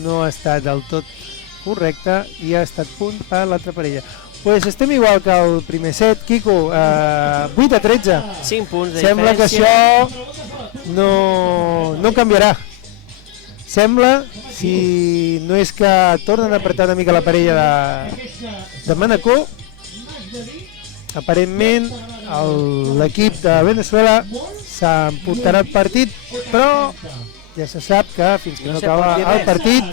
No ha estat del tot correcte i ha estat punt per l'altra parella. Pues estem igual que el primer set, Quico, 8-13. 5 punts de Sembla que diferència. això no canviarà. Sembla, si no és que tornen a apretar una mica la parella de Manacor, aparentment l'equip de Venezuela s'emportarà el partit, però ja se sap que fins que no acaba el partit,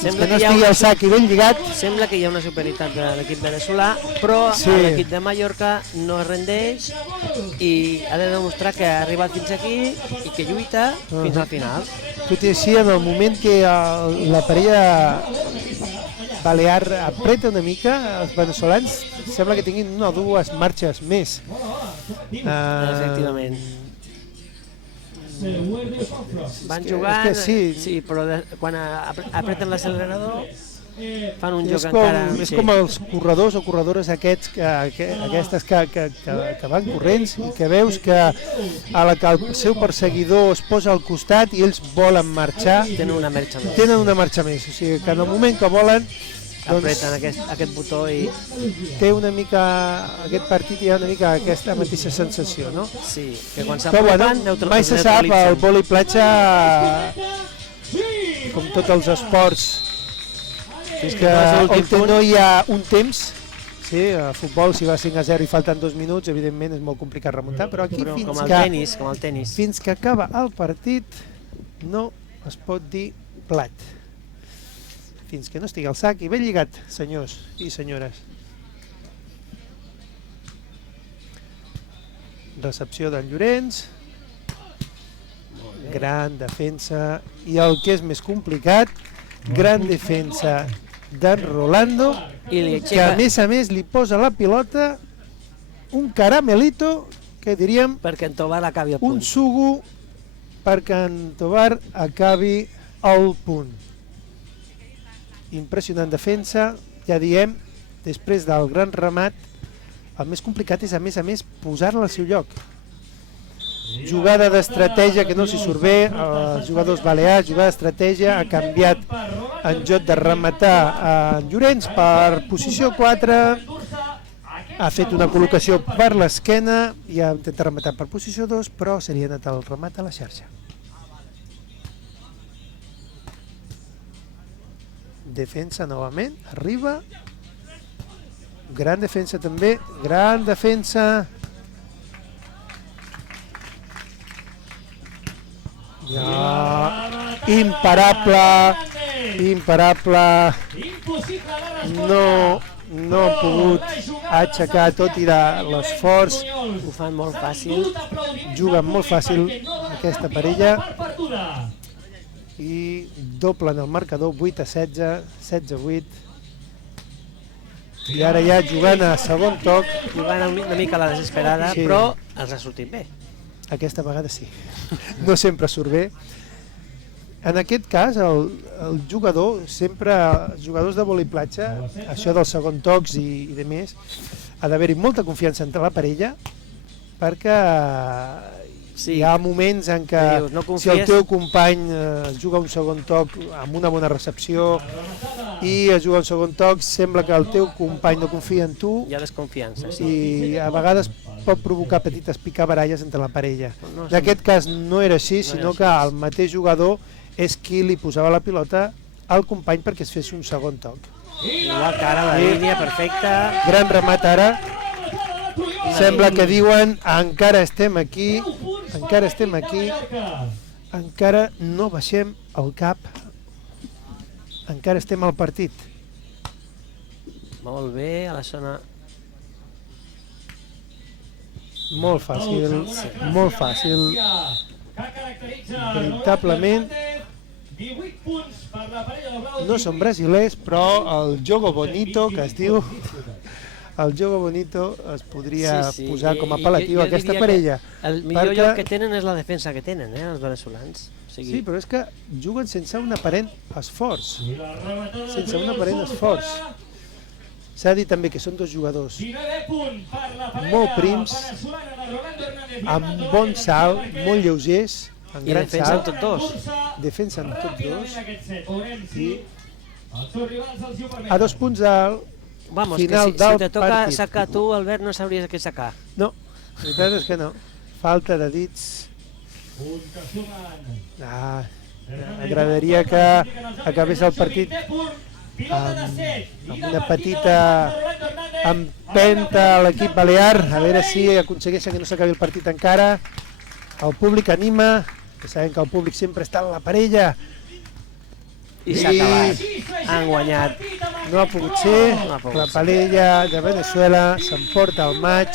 fins que no estigui el sac i ben lligat, sembla que hi ha una superioritat de l'equip veneçolà, però l'equip de Mallorca no es rendeix i ha de demostrar que ha arribat fins aquí i que lluita fins al final. Tot i així, en el moment que la parella balear apreta una mica, els venezolans sembla que tinguin una o dues marxes més. Efectivament. Van jugant, sí, però quan apreten l'accelerador fan un joc encara... És com els corredors o corredores aquests aquestes que van corrents i que veus que el seu perseguidor es posa al costat i ells volen marxar. Tenen una marxa més. Tenen una marxa més, o sigui que en el moment que volen apreten aquest botó i... Té una mica, aquest partit hi ha una mica aquesta mateixa sensació, no? Sí, que quan s'apropen neutralitzen. Mai se sap, el vòlei platja, com tots els esports, on no hi ha un temps, sí, a futbol si va 5-0 i falten 2 minuts, evidentment és molt complicat remuntar, però aquí com el tenis. Fins que acaba el partit no es pot dir plat. Fins que no estigui al sac i ben lligat, senyors i senyores. Recepció d'en Llorenç, gran defensa, i el que és més complicat, gran defensa d'en Rolando, que a més li posa la pilota un caramelito, que diríem perquè en Tobar acabi el punt. Un sugo perquè en Tobar acabi el punt. Impressionant defensa, ja diem, després del gran remat, el més complicat és a més posar-la al seu lloc. Jugada d'estratègia que no s'hi surt bé, els jugadors balears, jugada d'estratègia, ha canviat en joc de rematar en Llorenç per posició 4, ha fet una col·locació per l'esquena i ha intentat rematar per posició 2, però se li ha anat el remat a la xarxa. Defensa novament, arriba, gran defensa també, gran defensa, imparable, no ha pogut aixecar tot i l'esforç, ho fan molt fàcil, juguen molt fàcil aquesta parella, i doblen el marcador 8-16, 16-8, i ara ja jugant a segon toc, jugant una mica a la desesperada, sí. Però els ha sortit bé. Aquesta vegada sí, no sempre surt bé. En aquest cas, el jugador, sempre els jugadors de vòlei platja, això dels segon tocs i de més, ha d'haver-hi molta confiança entre la parella, perquè hi ha moments en què si el teu company juga un segon toc amb una bona recepció i es juga un segon toc, sembla que el teu company no confia en tu. Hi ha desconfiança, sí. I a vegades pot provocar petites picabaralles entre la parella. En aquest cas no era així, sinó que el mateix jugador és qui li posava la pilota al company perquè es fes un segon toc. Igual que ara la línia perfecta. Gran remat ara. Sembla que diuen encara estem aquí, encara no baixem el cap, encara estem al partit. Molt bé, a la zona... Molt fàcil, veritablement. No són brasilers, però el jogo bonito, que es diu, el jove bonito es podria posar com a I apel·latiu a aquesta parella. El millor lloc que tenen és la defensa que tenen, els veneçolans. Sí, però és que juguen sense un aparent esforç. Sense un aparent esforç. S'ha dit també que són dos jugadors molt prims, amb bon salt, molt lleugers, amb gran salt. I defensen tots dos. Defensen tots dos. I a 2 punts al final del partit. Si te toca sacar tu, Albert, no sabries què sacar. No, la veritat és que no. Falta de dits. M'agradaria que acabés el partit amb una petita empenta a l'equip balear, a veure si aconsegueixen que no s'acabi el partit encara. El públic anima, que sabem que el públic sempre està en la parella. I s'ha acabat, han guanyat. No ha pogut ser, la parella de Venezuela s'emporta el maig.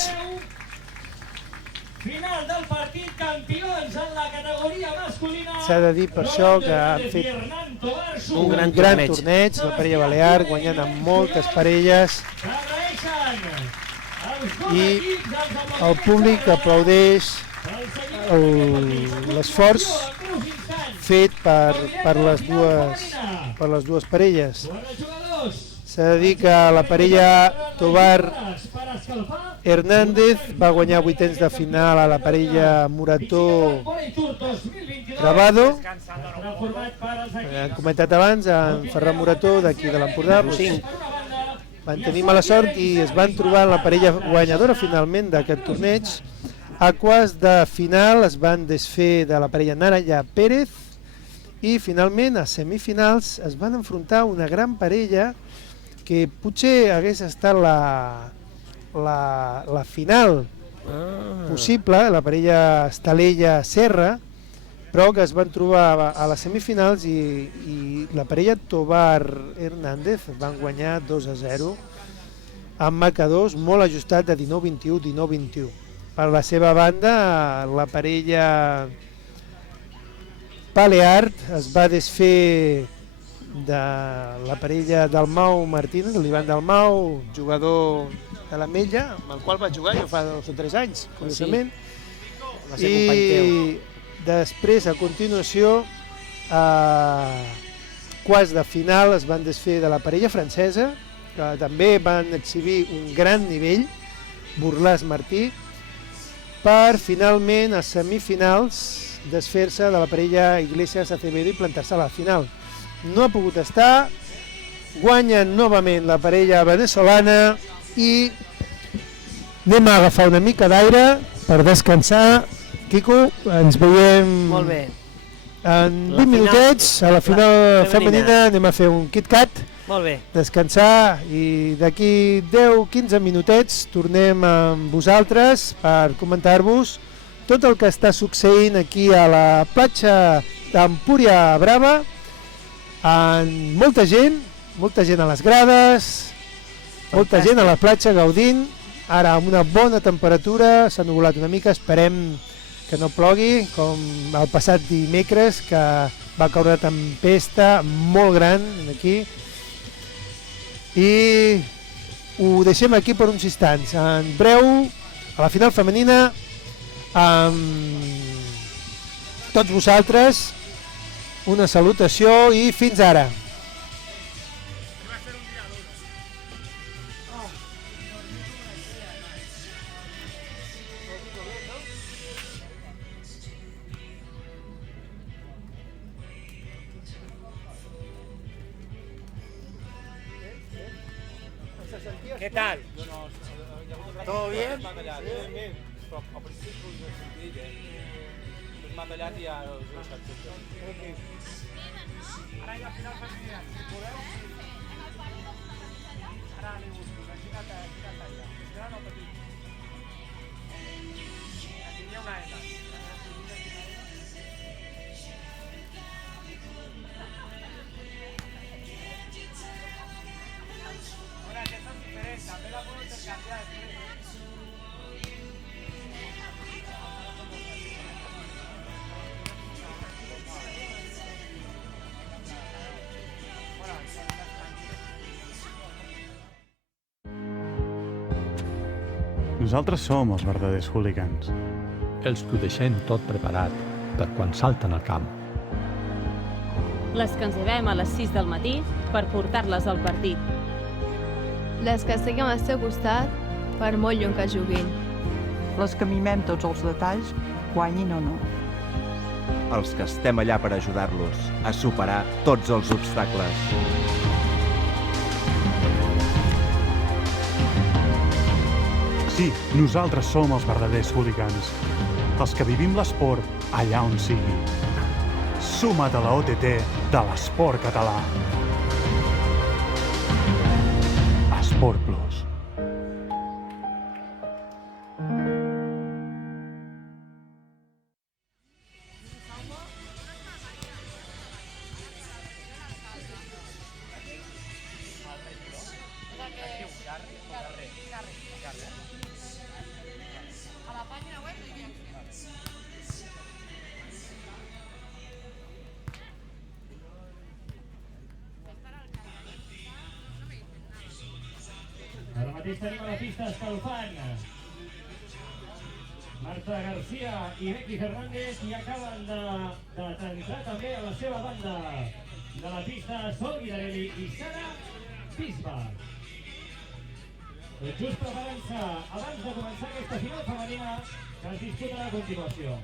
Final del partit, campions en la categoria masculina. S'ha de dir per això que han fet un gran torneig, la parella balear, guanyant amb moltes parelles. I el públic aplaudeix l'esforç fet per les dues parelles. S'ha de dir que la parella Tobar Hernández va guanyar 8ens de final a la parella Morató Grabado. Hem comentat abans, en Ferran Morató d'aquí de l'Empordà. Van tenir mala sort i es van trobar la parella guanyadora finalment d'aquest torneig. A quarts de final es van desfer de la parella Naraya Pérez i finalment a semifinals es van enfrontar una gran parella que potser hagués estat la final possible, la parella Estalella-Serra, però que es van trobar a les semifinals i la parella Tobar Hernández van guanyar 2-0 amb marcadors molt ajustats de 19-21, 19-21. Per la seva banda, la parella Balear es va desfer de la parella Dalmau Martínez, l'Ivan Dalmau, jugador de l'Ametlla, amb el qual va jugar jo fa 2 o 3 anys, curiosament. I després, a continuació, a quarts de final es van desfer de la parella francesa, que també van exhibir un gran nivell, Borlàs Martí, per finalment a semifinals desfer-se de la parella Iglesias Acevedo i plantar-se a la final. No ha pogut estar, guanyen novament la parella venezolana i anem a agafar una mica d'aire per descansar. Quico, ens veiem en 20 minutets a la final femenina, anem a fer un KitKat, descansar i d'aquí 10-15 minutets tornem amb vosaltres per comentar-vos tot el que està succeint aquí a la platja d'Empúria Brava, amb molta gent a les grades, molta gent a la platja gaudint, ara amb una bona temperatura, s'ha nuvolat una mica, esperem que no plogui, com el passat dimecres, que va caure una tempesta molt gran aquí, i ho deixem aquí per uns instants. En breu, a la final femenina, amb tots vosaltres, una salutació i fins ara. ¿Qué tal? ¿Todo bien? Al principi us ho sentit, m'ha tallat i ara us ho he sentit. Ara hi ha final femenina, si podeu. Ara li busco, quina talla? Gran o petit? Aquí hi ha una M. Bueno, aquesta és diferent, també la puedo intercanviar. Bueno, nosaltres som els verdaders hooligans. Els que ho deixem tot preparat per quan salten al camp. Les que ens llevem a les 6 del matí per portar-les al partit. Les que seguim al seu costat, per molt lluny que juguin. Les que mimem tots els detalls, guanyin o no. Els que estem allà per ajudar-los a superar tots els obstacles. Sí, nosaltres som els verdaders hooligans. Els que vivim l'esport allà on sigui. Suma't a la OTT de l'esport català. Esport Plus. A la pàgina web li dic. Ara mateix tenim a la pista escalfant Marta García i Becky Fernández i acaben d'entrar també a la seva banda de la pista Sol Guidarelli i Sara Bisba. Tot just preparant-se abans de començar aquesta final femenina que es disputarà a continuació.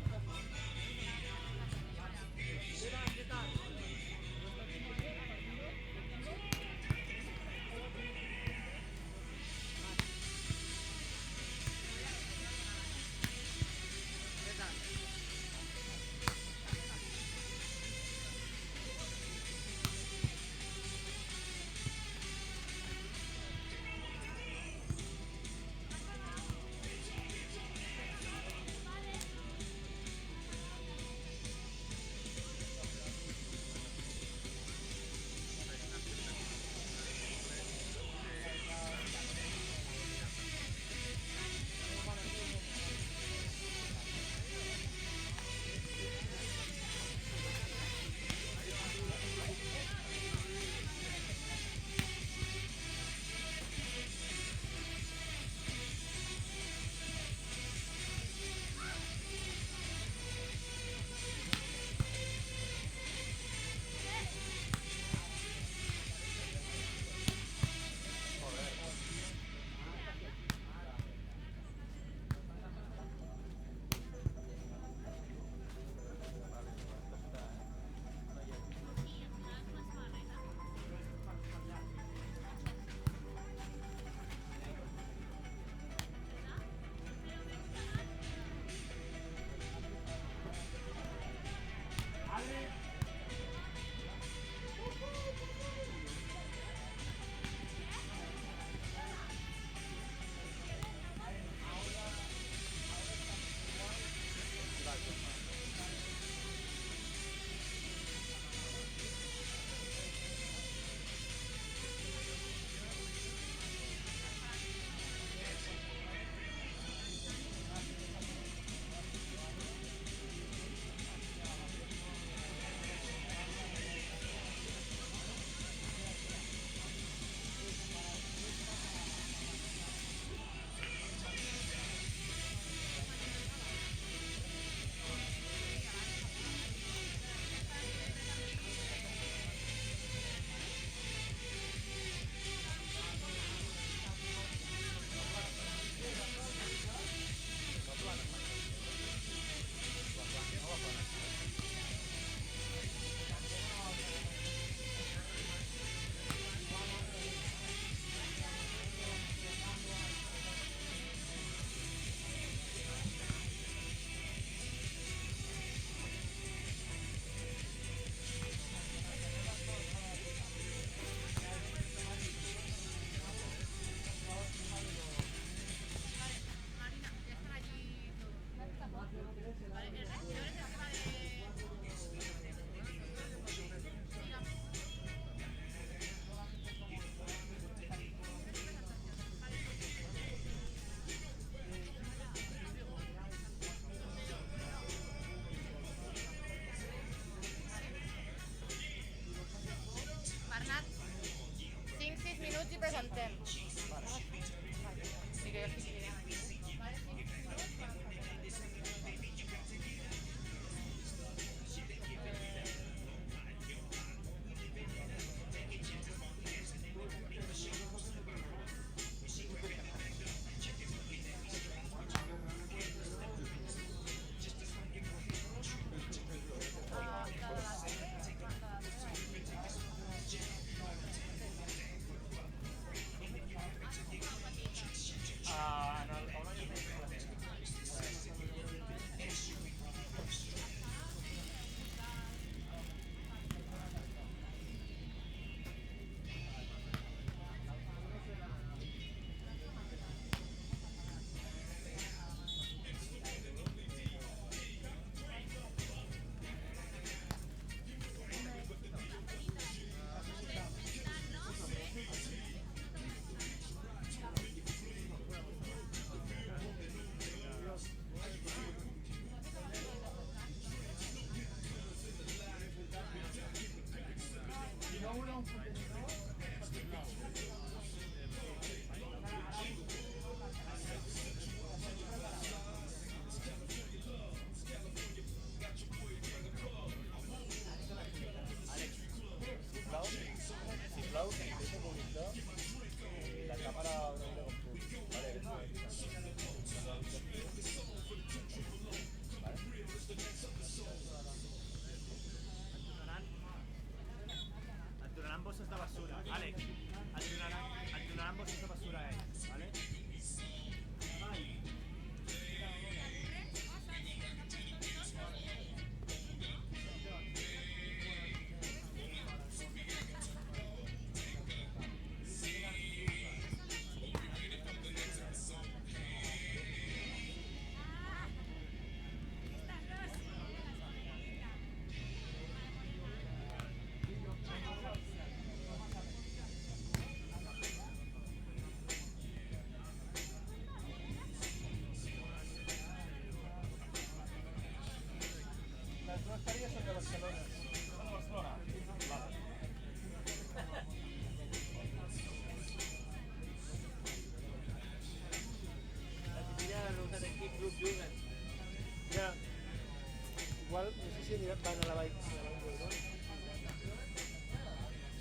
van a la Vall d'Hebron.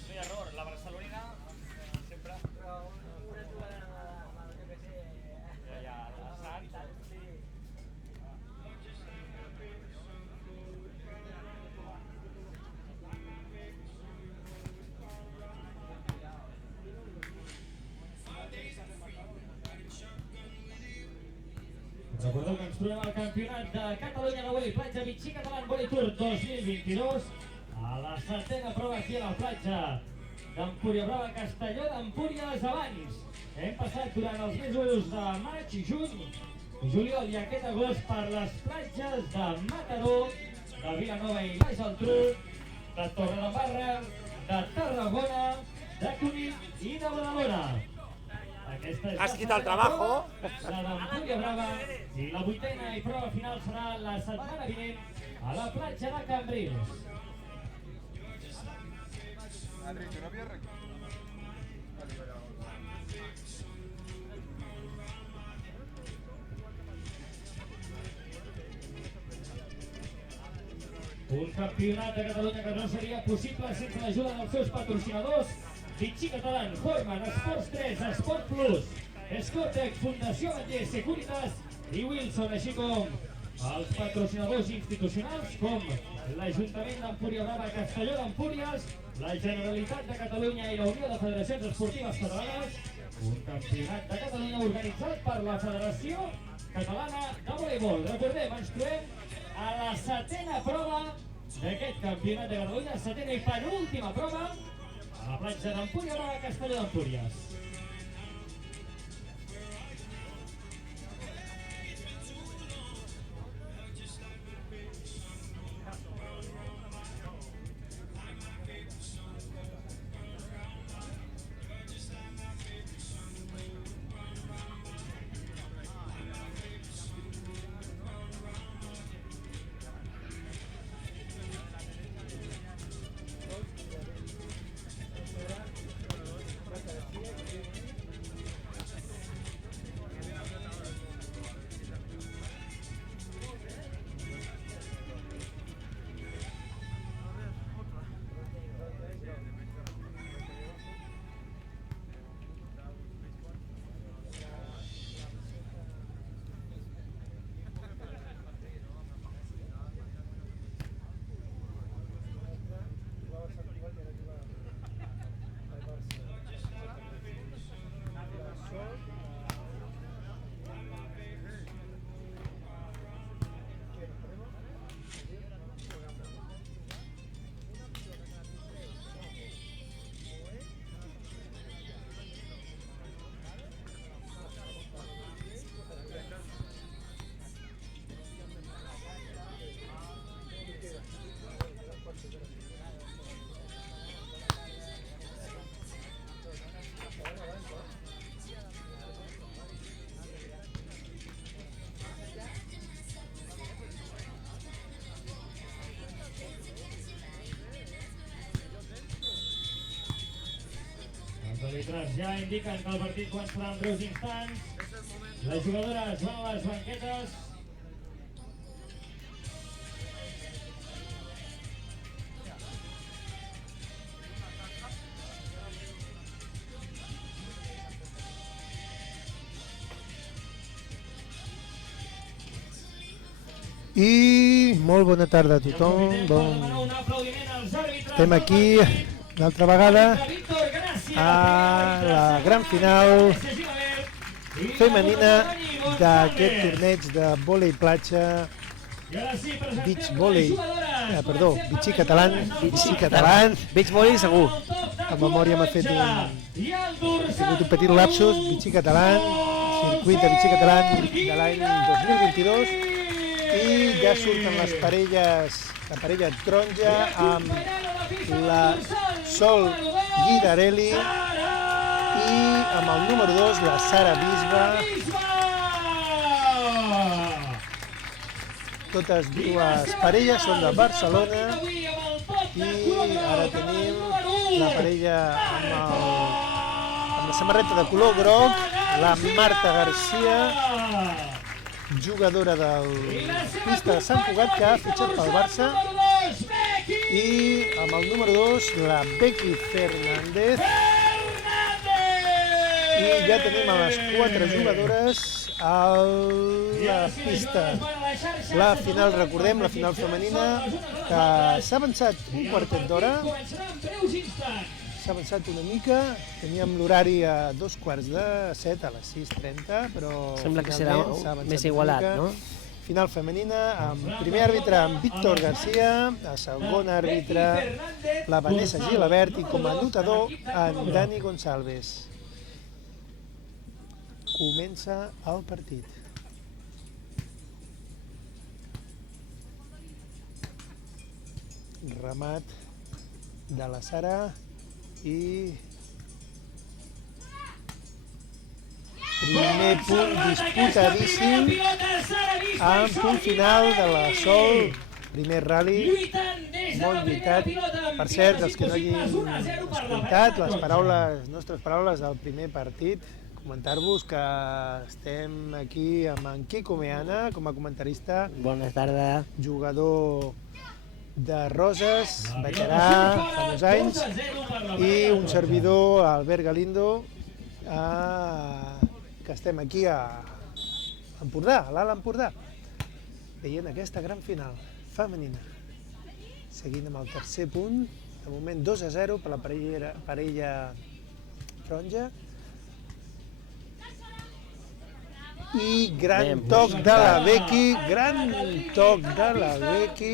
No hi ha error, la barcelonina sempre... Ja, la Sant... Recordeu que ens trobem al Campionat de Catalunya de Vòlei Platja Vichy Catalan Vòlei Tour 2022 a la 7ª prova aquí a la platja d'Empúria Brava, Castelló d'Empúries abans. Hem passat durant els mesos de maig, juny, juliol i aquest agost per les platges de Mataró, de Vilanova i la Geltrú, de Torredembarra, de Tarragona, de Cunit i de Badalona. Has quitat el trabajo. La d'Empúria Brava i la 8ª i prova final serà la setmana vinent a la platja de Cambrils. Adri, tu no havies arreglat? Un campionat de Catalunya que no seria possible sense l'ajuda dels seus patrocinadors Vichy Catalan, Horman, Esports 3, Esport Plus, Escotec, Fundació Batller, Securitas i Wilson, així com els patrocinadors institucionals com l'Ajuntament d'Empúria Brava, Castelló d'Empúries, la Generalitat de Catalunya i la Unió de Federacions Esportives Catalanes, un campionat de Catalunya organitzat per la Federació Catalana de Voleibol. Recordem, ens trobem a la 7ª prova d'aquest campionat de Catalunya, 7ª i penúltima prova, a la platja d'Empúria Brava, Castelló d'Empúries. Els àrbitres ja indiquen que el partit començarà en breus instants. Les jugadores van a les banquetes. I molt bona tarda a tothom. Estem aquí l'altra vegada a la gran final femenina d'aquest torneig de vòlei platja, beach volley, perdó, Vichy Catalan, beach volley segur. La memòria m'ha fet un petit lapsus. Vichy Catalan, circuit de Vichy Catalan de l'any 2022, i ja surten les parelles, la parella taronja amb la Sol Guidarelli i amb el número 2 la Sara Bisba. Totes dues parelles són de Barcelona i ara tenim la parella amb la samarreta de color groc, la Marta Garcia, jugadora del pista de Sant Cugat, que ha fitxat pel Barça, I amb el número 2, la Becky Fernández. I ja tenim a les 4 jugadores a la pista. La final, recordem, la final femenina, que s'ha avançat un quartet d'hora. S'ha avançat una mica, teníem l'horari a 6:45, a les 6:30, però sembla que serà més igualat, no? Final femenina, amb primer àrbitre amb Víctor García, a segon àrbitre la Vanessa Gilabert i com a notador en Dani Gonçalves. Comença el partit. Remat de la Sara i primer punt disputadíssim en punt final de la Sol, primer ral·li molt lluitat. Per cert, els que no hagin escoltat les nostres paraules del primer partit, comentar-vos que estem aquí amb en Quico Meana com a comentarista. Bona tarda. Jugador de Roses, veterà fa molts anys, i un servidor, Albert Galindo, que estem aquí a Empordà, a l'Alt Empordà, veient aquesta gran final femenina. Seguint amb el tercer punt, de moment 2-0 per la parella taronja. I gran toc de la Becky,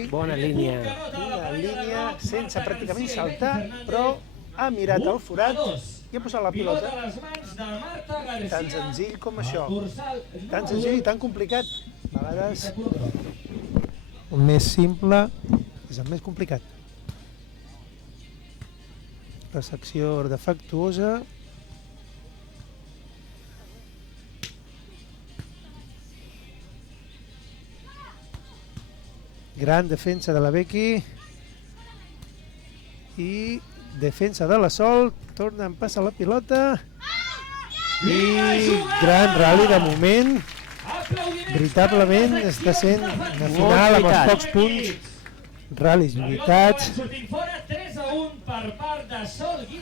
Bona línia. Una línia sense pràcticament saltar, però ha mirat el forat i ha posat la pilota. Tan senzill com això. Tan senzill i tan complicat. A vegades el més simple és el més complicat. Recepció defectuosa. Gran defensa de la Becky i defensa de la Sol, torna a passar la pilota i gran ral·li de moment. Veritablement està sent una final amb els pocs punts, ral·lis lluitats.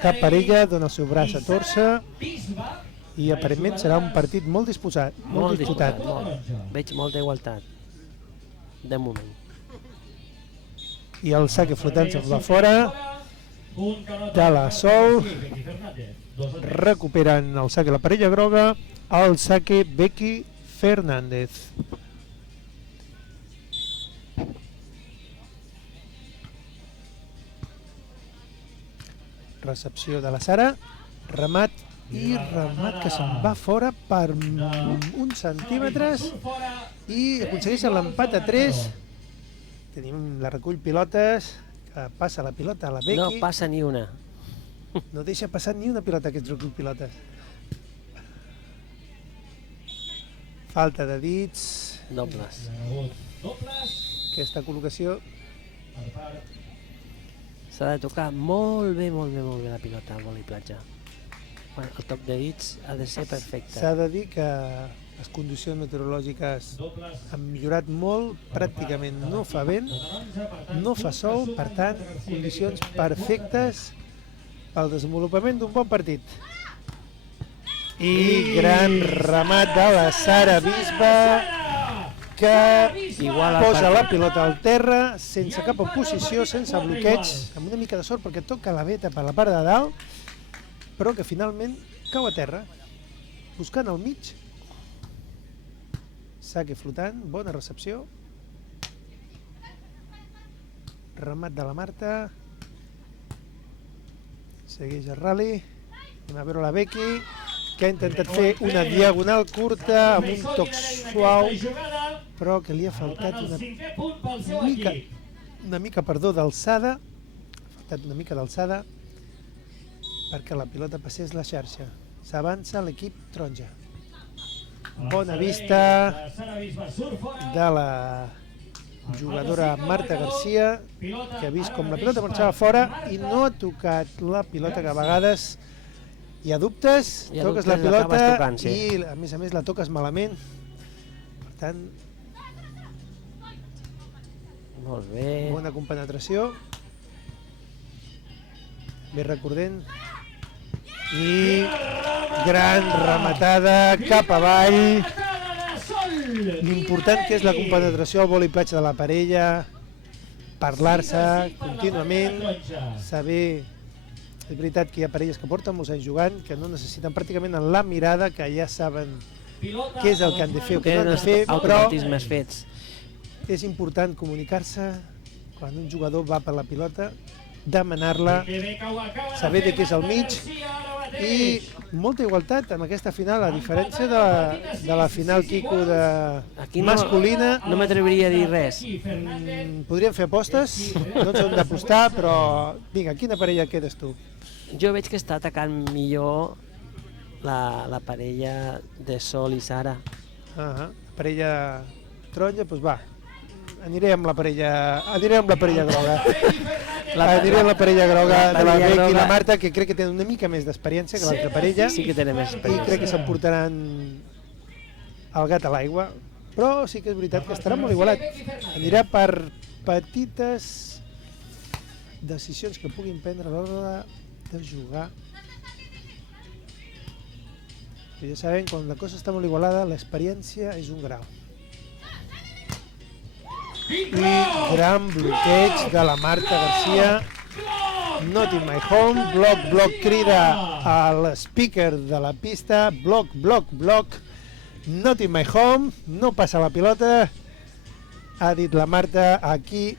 Cap parella dona el seu braç a torça i aparentment serà un partit molt disputat. Veig molta igualtat, de moment. I el saque flotant se'n va fora de la Sol. Recuperen el saque la parella groga, el saque Becky Fernández. Recepció de la Sara, remat que se'n va fora per uns centímetres i aconsegueixen l'empat a 3. Tenim la recull pilotes, que passa la pilota a la Becky. No passa ni una. No deixa passar ni una pilota aquests recull pilotes. Falta de dits. Dobles. Aquesta col·locació. S'ha de tocar molt bé la pilota al vòlei-platja. El toc de dits ha de ser perfecte. S'ha de dir que les condicions meteorològiques han millorat molt, pràcticament no fa vent, no fa sol, per tant, condicions perfectes pel desenvolupament d'un bon partit. I gran remat de la Sara Bisba, que posa la pilota al terra, sense cap oposició, sense bloqueig, amb una mica de sort perquè toca la veta per la part de dalt, però que finalment cau a terra, buscant al mig. Saque flotant, bona recepció. Remat de la Marta. Segueix el ral·li. Anem a veure la Becky, que ha intentat fer una diagonal curta amb un toc suau, però que li ha faltat una mica d'alçada. Ha faltat una mica d'alçada perquè la pilota passés la xarxa. S'avança l'equip taronja. Bona vista de la jugadora Marta García, que ha vist com la pilota marxava fora i no ha tocat la pilota, que a vegades hi ha dubtes, toques la pilota i a més la toques malament. Per tant, molt bé. Bona compenetració. bé recordent. I gran rematada cap avall. L'important que és la compenetració al vòlei platja de la parella, parlar-se contínuament, saber... És veritat que hi ha parelles que porten molts anys jugant, que no necessiten pràcticament en la mirada, que ja saben què és el que han de fer o què no han de fer, però és important comunicar-se quan un jugador va per la pilota, demanar-la, saber de què és al mig i molta igualtat en aquesta final, a diferència de la final, Quico, de masculina. No m'atreviria a dir res. Podríem fer apostes, no ens hem d'apostar, però vinga, quina parella quedes tu? Jo veig que està atacant millor la parella de Sol i Sara. Parella taronja, doncs va, aniré amb la parella groga. Aniré amb la parella groga de la Becky i la Marta, que crec que tenen una mica més d'experiència que l'altra parella. Sí que tenen més experiència. I crec que s'emportaran el gat a l'aigua, però sí que és veritat que estarà molt igualat. Anirà per petites decisions que puguin prendre a l'hora de jugar. I ja sabem, quan la cosa està molt igualada, l'experiència és un grau. I gran bloqueig de la Marta Garcia. Not in my home. Bloc, crida al speaker de la pista. Bloc. Not in my home. No passa la pilota. Ha dit la Marta, aquí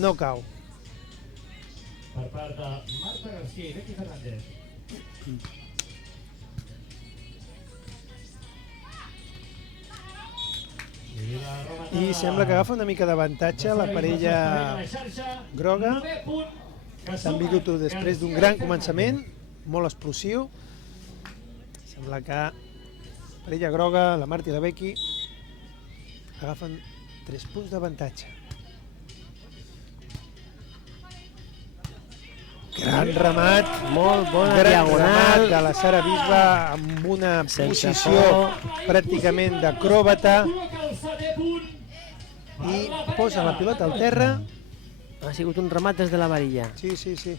no cau. Per part de Marta Garcia i Becky Fernández. I sembla que agafa una mica d'avantatge la parella groga. S'han vingut després d'un gran començament, molt explosiu. Sembla que la parella groga, la Marta i la Becky, agafen 3 punts d'avantatge. Gran remat, molt bona gran diagonal remat de la Sara Bisba amb una posició pràcticament d'acròbata i posa la pilota al terra. Ha sigut un remat des de la varilla. Sí.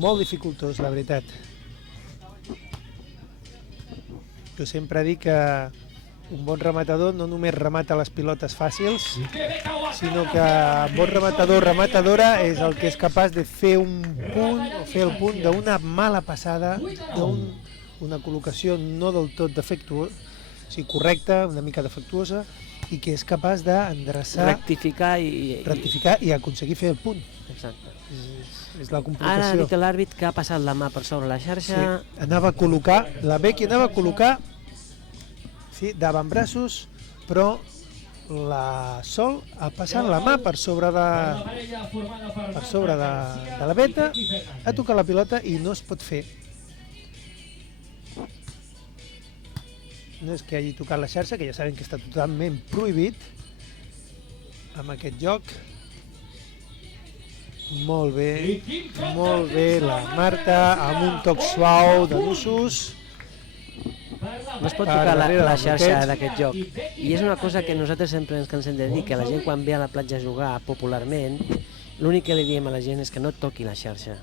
Molt dificultós, la veritat. Jo sempre dic que un bon rematador no només remata les pilotes fàcils, sinó que un bon rematadora és el que és capaç de fer un punt o fer el punt d'una mala passada, d'una col·locació no del tot defectuosa, o sigui, correcta, una mica defectuosa, i que és capaç d'endreçar, rectificar i aconseguir fer el punt. Exacte. És la complicació. Ara ha dit l'àrbit que ha passat la mà per sobre la xarxa. Sí, anava a col·locar, la Becky anava a col·locar d'avantbraços, però la Sol ha passat la mà per sobre de la veta, ha tocat la pilota i no es pot fer. No és que hagi tocat la xarxa, que ja sabem que està totalment prohibit amb aquest joc. Molt bé la Marta, amb un toc suau de nusos. No es pot tocar la xarxa d'aquest joc. I és una cosa que nosaltres sempre ens cansem de dir, que la gent quan ve a la platja a jugar popularment, l'únic que li diem a la gent és que no toqui la xarxa,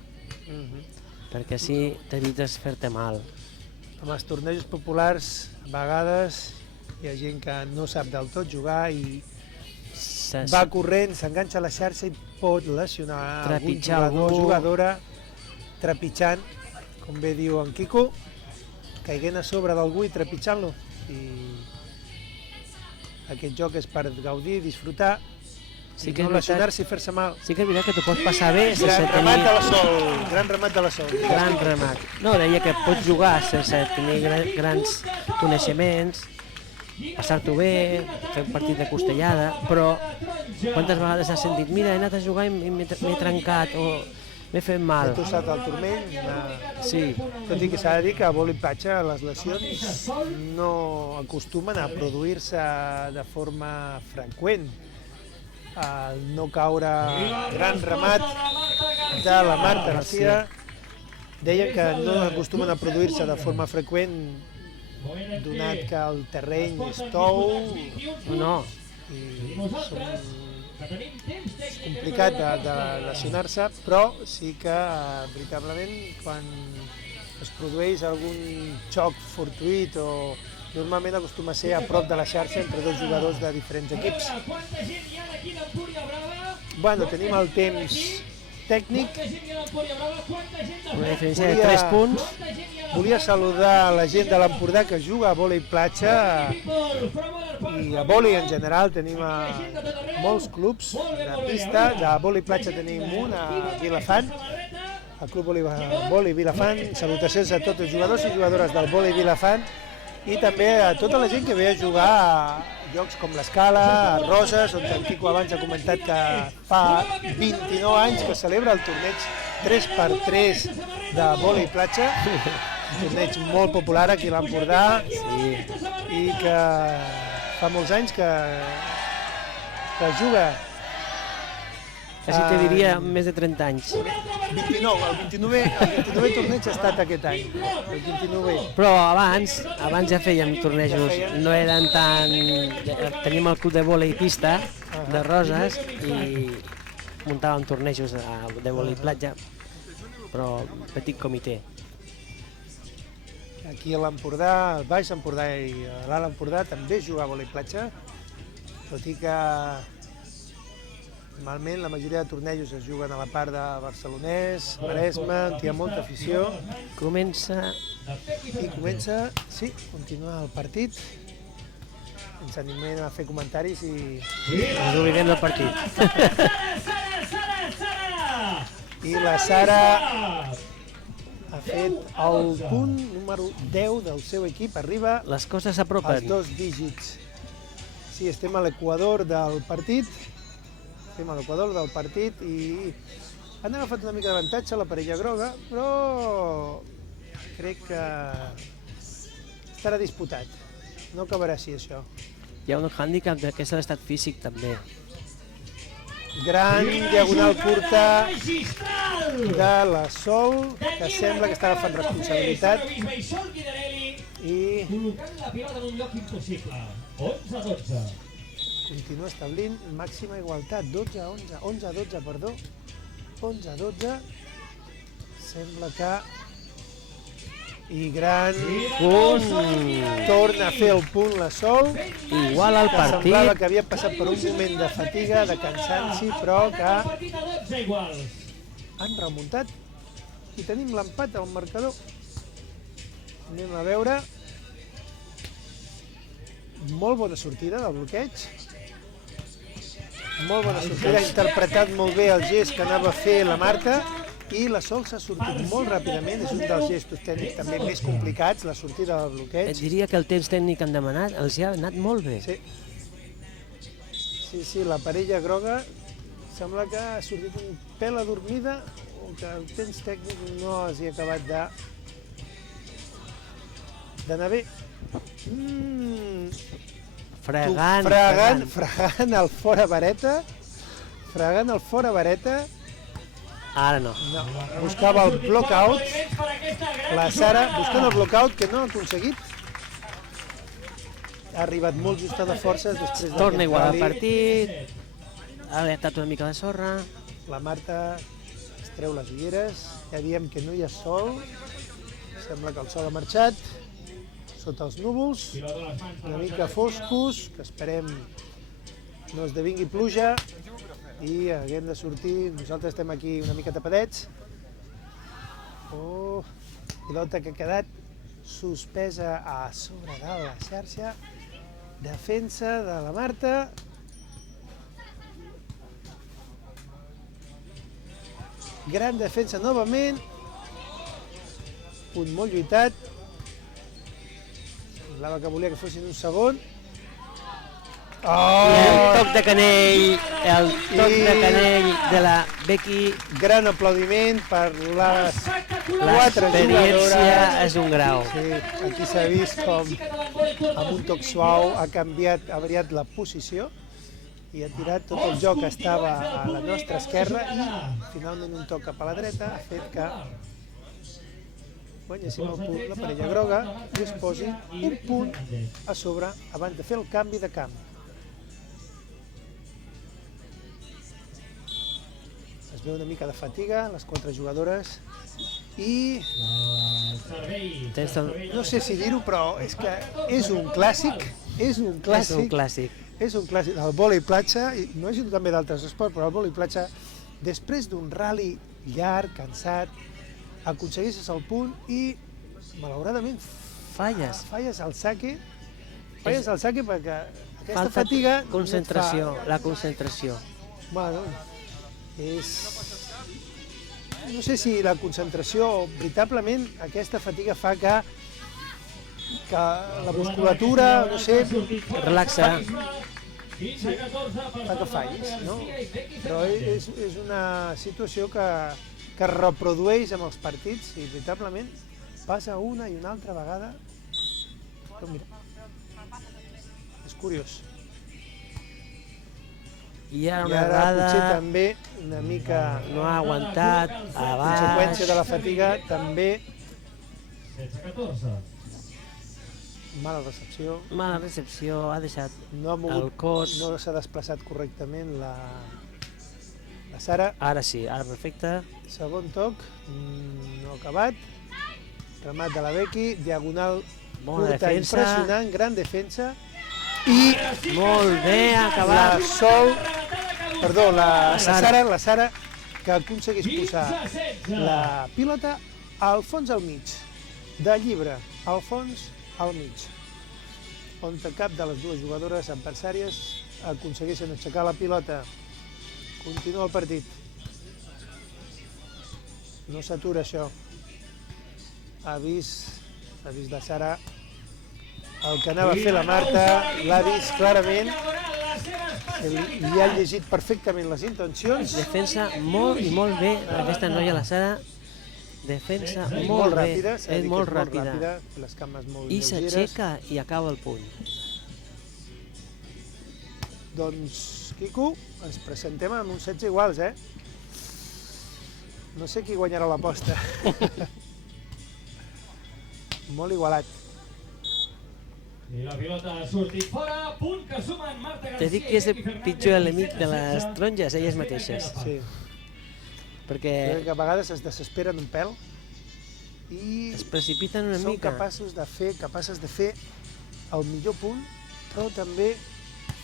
perquè així t'evites fer-te mal. Amb els tornejos populars, a vegades hi ha gent que no sap del tot jugar i va corrent, s'enganxa a la xarxa i pot lesionar algun jugador o jugadora trepitjant, com bé diu en Quico, caiguent a sobre d'algú i trepitjant-lo. I aquest joc és per gaudir, disfrutar, i no lesionar-se i fer-se mal. Sí que és veritat que t'ho pots passar bé sense tenir... Gran remat de la Sol, gran remat de la Sol. Gran remat. No, deia que pots jugar sense tenir grans coneixements, passar-t'ho bé, fer un partit de costellada, però quantes vegades has sentit mira, he anat a jugar i m'he trencat o m'he fet mal. He tossat el turmell. Sí. Tot i que s'ha de dir que a vòlei platja les lesions no acostumen a produir-se de forma freqüent. El no caure, gran remat de la Marta Garcia. Deien que no acostumen a produir-se de forma freqüent, donat que el terreny és tou. No. I són és complicat de lesionar-se, però sí que, veritablement, quan es produeix algun xoc fortuït o normalment acostuma a ser a prop de la xarxa entre dos jugadors de diferents equips. Bueno, tenim el temps tècnic. Una diferència de 3 punts. Volia saludar la gent de l'Empordà que juga a vòlei platja i a vòlei en general. Tenim molts clubs de pista. A vòlei platja tenim un a Vilafant, al Club Vòlei Vilafant. Salutacions a tots els jugadors i jugadores del vòlei Vilafant i també a tota la gent que ve a jugar a llocs com l'Escala, a Roses, on el Quico abans ha comentat que fa 29 anys que celebra el torneig 3x3 de vòlei platja, un torneig molt popular aquí a l'Empordà i que fa molts anys que juga. Quasi te diria més de 30 anys. 29, el 29è torneig ha estat aquest any, el 29è. Però abans ja fèiem tornejos, no eren tan... Teníem el club de vòlei pista de Roses i muntàvem tornejos de vòlei platja, però petit comitè. Aquí a l'Empordà, al Baix Empordà i a l'Alt Empordà també es juga a vòlei platja, tot i que normalment la majoria de tornejos es juguen a la part de Barcelonès, Maresme, on hi ha molta afició. Continua el partit. Ens animem a fer comentaris i... Ens oblidem del partit. I la Sara ha fet el punt número 10 del seu equip, arriba les coses s'apropen als 2 dígits. Sí, estem a l'equador del partit. I han agafat una mica d'avantatge a la parella groga, però crec que estarà disputat. No acabarà així, això. Hi ha un hàndicap que és l'estat físic, també. Gran diagonal curta de la Sol, que sembla que està agafant responsabilitat. I continua establint màxima igualtat, 11-12, perdó. 11-12. Sembla que... I gran punt. Torna a fer el punt la Sol. Igual al partit. Semblava que havia passat per un moment de fatiga, de cansanci, però que han remuntat. I tenim l'empat al marcador. Anem a veure. Molt bona sortida del bloqueig. Molt bona sortida, ha interpretat molt bé el gest que anava a fer la Marta i la Sol s'ha sortit molt ràpidament, és un dels gestos tècnics també més complicats, la sortida del bloqueig. Et diria que el temps tècnic que han demanat els ha anat molt bé. Sí, la parella groga sembla que ha sortit un pèl adormida o que el temps tècnic no els hi ha acabat d'anar bé. Fregant el fora vareta. Ara no. Buscava el block-out. La Sara buscant el block-out que no ha aconseguit. Ha arribat molt justa de forces després d'aquest torna igual al partit. Ha alertat una mica de sorra. La Marta es treu les ulleres. Ja diem que no hi ha sol. Sembla que el sol ha marxat. Sota els núvols, una mica foscos, que esperem no esdevingui pluja i haguem de sortir. Nosaltres estem aquí una mica tapadets. Pilota que ha quedat suspesa a sobre de la xarxa. Defensa de la Marta. Gran defensa novament. Punt molt lluitat. Semblava que volia que fossin un segon. I el toc de canell, de la Becky. Gran aplaudiment per les 4 jugadores. L'experiència és un grau. Sí, aquí s'ha vist com amb un toc suau ha variat la posició i ha tirat tot el joc que estava a la nostra esquerra i finalment un toc cap a la dreta ha fet que guanyéssim el punt, la parella groga, i es posi un punt a sobre abans de fer el canvi de camp. Es veu una mica de fatiga, les 4 jugadores, i no sé si dir-ho, però és que és un clàssic, el vòlei platja, i no he jugat també d'altres esports, però el vòlei platja, després d'un rally llarg, cansat, aconsegueixes el punt i, malauradament, falles el saque perquè aquesta fatiga... La concentració. Bueno, no sé si la concentració o veritablement aquesta fatiga fa que la musculatura, no sé, relaxa. Fa que fallis, no? Però és una situació que es reprodueix amb els partits i veritablement passa una i una altra vegada. Però mira, és curiós. I ara una ara errada... potser també una mica... No ha aguantat, a baix... Conseqüència de la fatiga, també... 16-14. Mala recepció. Mala recepció, ha deixat el cos... No s'ha desplaçat correctament la Sara. Ara sí, ara perfecte. Segon toc, no acabat. Remat de la Becky, diagonal curta, impressionant, gran defensa. I molt bé, acabat. La Sara, que aconsegueix posar la pilota al fons al mig, de llibre, al fons al mig, on cap de les dues jugadores adversàries aconsegueixen aixecar la pilota. Continua el partit. No s'atura això. Ha vist la Sara el que anava a fer la Marta, l'ha vist clarament, li ha llegit perfectament les intencions. Defensa molt i molt bé aquesta noia, la Sara. Defensa molt bé, és molt ràpida. Les cames molt I lleugeres. s'aixeca i acaba el punt. Doncs, Quico, ens presentem amb uns 16 iguals, eh? No sé qui guanyarà l'aposta. Molt igualat. I la pilota ha sortit fora, punt que sumen Marta García. Te dic que és el pitjor enemic de les taronges, elles mateixes. Sí. Perquè a vegades es desesperen un pèl i es precipiten una són mica. capaces de fer el millor punt, però també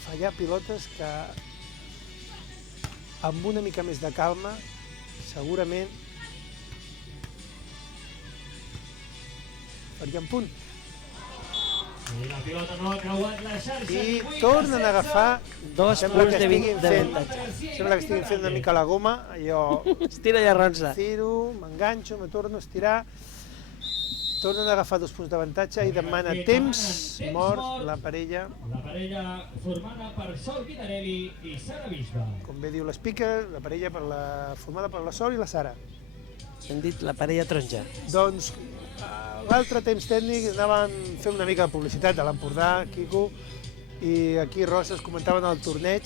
fallar pilotes que amb una mica més de calma segurament farien punt. I la pilota no ha creuat la xarxa. I tornen a agafar dos punts d'avantatge. Sembla que estiguin fent una mica la goma, allò... Estira i arronsa. Estiro, m'enganxo, me torno a estirar. Tornen a agafar 2 punts d'avantatge i demana temps mort la parella. La parella formada per Sol Vidarelli i Sara Bisba. Com bé diu l'speaker, la parella formada per la Sol i la Sara. Hem dit la parella taronja. Doncs l'altre temps tècnic anàvem fent una mica de publicitat de l'Empordà, Quico, i aquí Roses comentaven el torneig,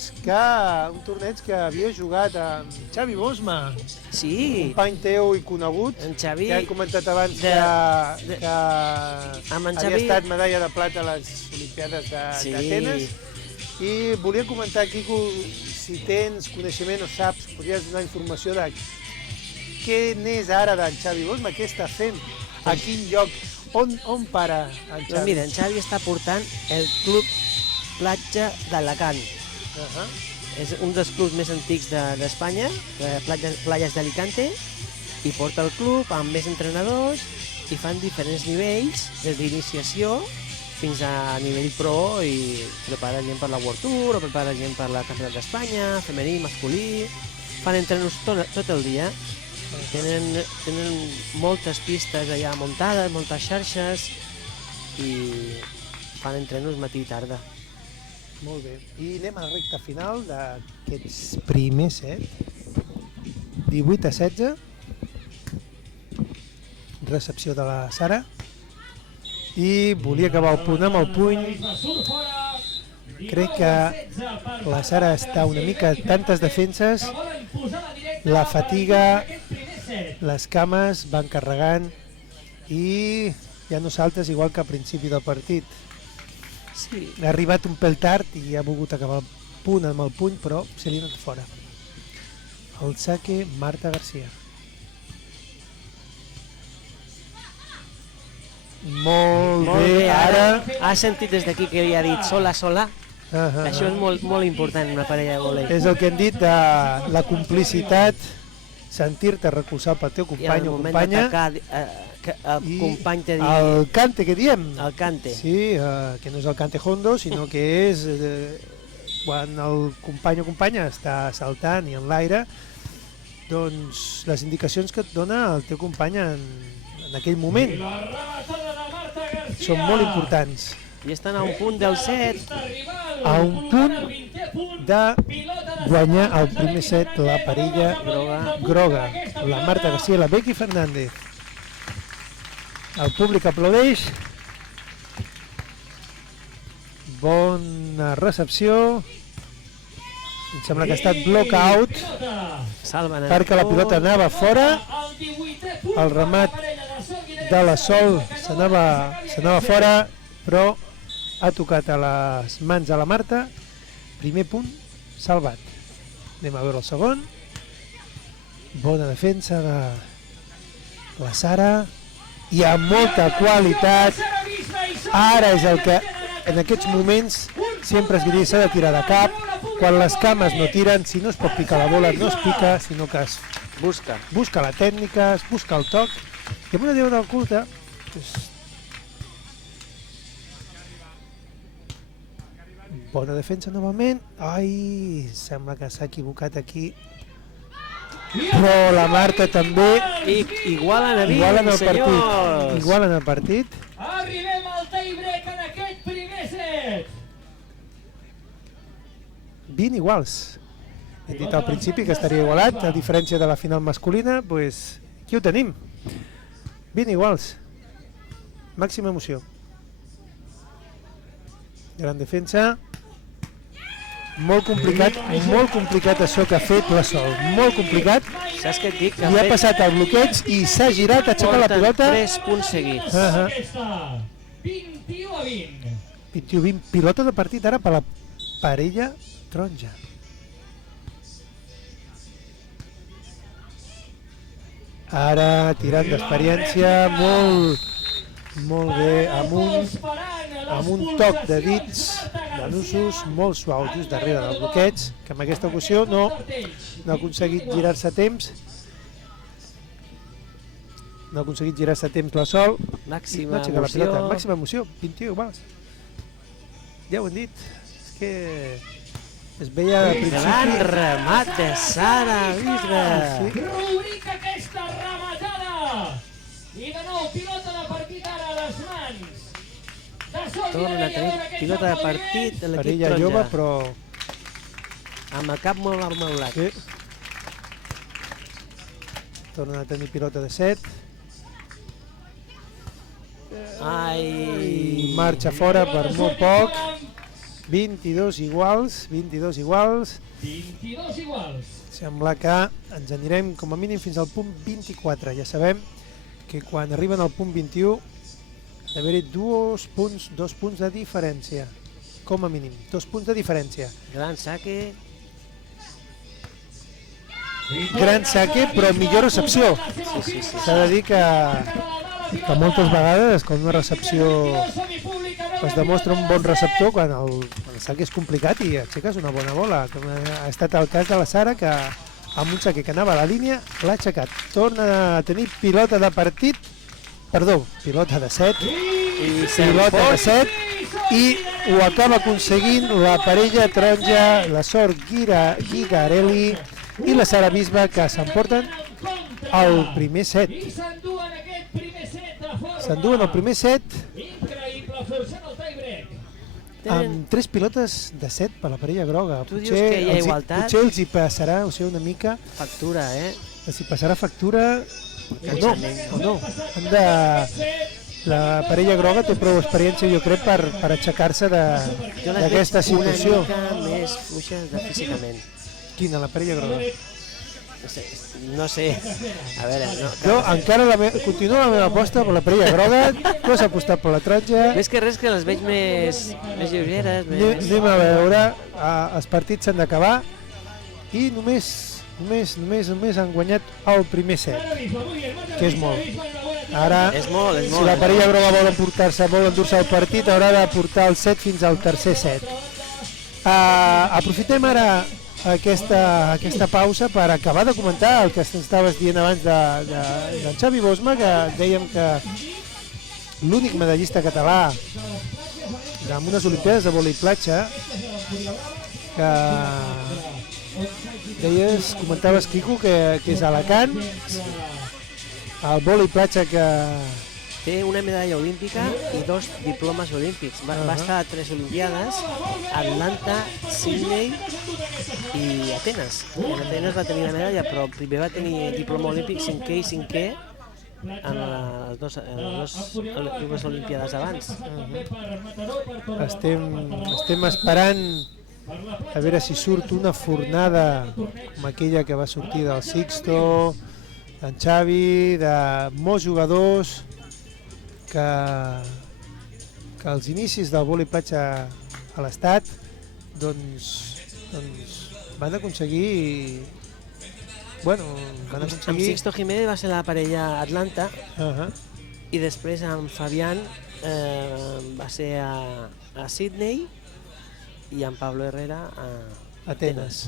un torneig que havia jugat amb Xavi Bosma, company teu i conegut, que han comentat abans que havia estat medalla de plata a les Olimpiades d'Atenes, i volia comentar, Quico, si tens coneixement o saps, podries donar informació de què n'és ara d'en Xavi Bosma, què està fent, a quin lloc, on para en Xavi? Doncs mira, en Xavi està portant el Club Platja d'Alacant. És un dels clubs més antics d'Espanya, Playas d'Alicante, i porta el club amb més entrenadors i fan diferents nivells, des d'iniciació fins a nivell pro, i prepara gent per la World Tour, o prepara gent per la Campionat d'Espanya, femení, masculí, fan entrenos tot el dia. Tenen moltes pistes allà muntades, moltes xarxes, i fan entrenos matí i tarda. Molt bé. I anem a la recta final d'aquests primers set. 18-16. Recepció de la Sara. I volia acabar el punt amb el puny. Crec que la Sara està una mica tantes defenses. La fatiga, les cames van carregant i ja no saltes igual que al principi del partit. Sí. Ha arribat un pèl tard i ha volgut acabar el punt amb el puny, però se li ha anat fora. el saque Marta Garcia. Molt bé, ara... Ha sentit des d'aquí que li ha dit sola. Això és molt important en una parella de vòlei. És el que hem dit de la complicitat, sentir-te recolzat pel teu company o companya. I al moment d'atacar, el company te digui... El cante que diem. El cante. Sí, que no és el cante hondo, sinó que és quan el company o companya està saltant i en l'aire, doncs les indicacions que et dona el teu company en aquell moment són molt importants. I estan a un punt del set. A un punt de guanyar el primer set la parella groga, la Marta Garcia i la Becky Fernández. El públic aplaudeix. Bona recepció. Em sembla que ha estat block out perquè la pilota anava fora. El remat de la Sol s'anava fora, però ha tocat a les mans de la Marta. Primer punt salvat. Anem a veure el segon. Bona defensa de la Sara i amb molta qualitat. Ara és el que en aquests moments sempre es diria, s'ha de tirar de cap. Quan les cames no tiren, si no es pot picar la bola, no es pica, sinó que es busca la tècnica, es busca el toc. I amb una diagonal curta, bona defensa novament. Ai, sembla que s'ha equivocat aquí. Però la Marta també igualen el partit. Igualen el partit. Arribem al tie break en aquest primer set. 20 iguals. Hem dit al principi que estaria igualat, a diferència de la final masculina, doncs aquí ho tenim. 20 iguals. Màxima emoció. Gran defensa. Molt complicat això que ha fet la Sol. Molt complicat. Saps què et dic? I ha passat el bloqueig i s'ha girat, ha aixecat la pilota. 3 punts seguits. 21-20. 21-20. Pilota de partit ara per la parella taronja. Ara tirant d'experiència, molt bé, amb un toc de dits de nusos molt suau just darrere del bloqueig, que en aquesta ocasió no ha aconseguit girar-se a temps. No ha aconseguit girar-se a temps la Sol. Màxima emoció. Màxima emoció, 21 iguals. Ja ho hem dit, és que es veia al principi... Gran remat de Sara Bisbe. Rubrica aquesta rematada. I de nou, pilota de partit ara a les mans. Torna a tenir pilota de partit a l'equip parella taronja. jove, però... Amb el cap molt amaulat. Sí. Torna a tenir pilota de set. Ai... Marxa fora per molt poc. 22 iguals. 22 iguals. Sembla que ens anirem com a mínim fins al punt 24. Ja sabem que quan arriben al punt 21 ha d'haver-hi dos punts de diferència. Com a mínim, 2 punts de diferència. Gran saque. Gran saque, però millor recepció. Sí. S'ha de dir que moltes vegades quan una recepció es demostra un bon receptor quan el saque és complicat i aixeques una bona bola, com ha estat el cas de la Sara, que amb un saque que anava a la línia l'ha aixecat. Torna a tenir pilota de partit, pilota de set, i ho acaba aconseguint la parella taronja, la Sol Guigarelli i la Sara Bisbe, que s'emporten el primer set. S'enduen el primer set amb 3 pilotes de set per la parella groga. Tu dius que hi ha igualtat? Potser els hi passarà, una mica... Factura, Els hi passarà factura o no. La parella groga té prou experiència, jo crec, per aixecar-se d'aquesta situació. Una mica més fluixa físicament. Quina, la parella groga? No sé. A veure... Jo encara continuo la meva aposta per la parella groga, no s'ha apostat per la taronja. Més que res que les veig més lleugeres. Anem a veure, els partits s'han d'acabar i només Només han guanyat el primer set, que és molt. Ara, És molt. si la parella groga vol endur-se el partit, haurà de portar el set fins al tercer set. Aprofitem ara aquesta pausa per acabar de comentar el que estaves dient abans d'en Xavi Bosma, que dèiem que l'únic medallista català en unes Olimpiades de vòlei platja, que comentaves, Quico, que és a Alacant, el vòlei platja que... Té una medalla olímpica i 2 diplomes olímpics. Va estar a 3 Olimpiades, Atlanta, Sydney i Atenes. En Atenes va tenir la medalla, però primer va tenir diploma olímpic 5è i 5è en les dues Olimpiades abans. Estem esperant a veure si surt una fornada com aquella que va sortir del Sixto, d'en Xavi, de molts jugadors que als inicis del vòlei platja a l'estat van aconseguir... Amb Sixto Jiménez va ser la parella Atlanta i després amb Fabián va ser a Sydney i amb Pablo Herrera a Atenes.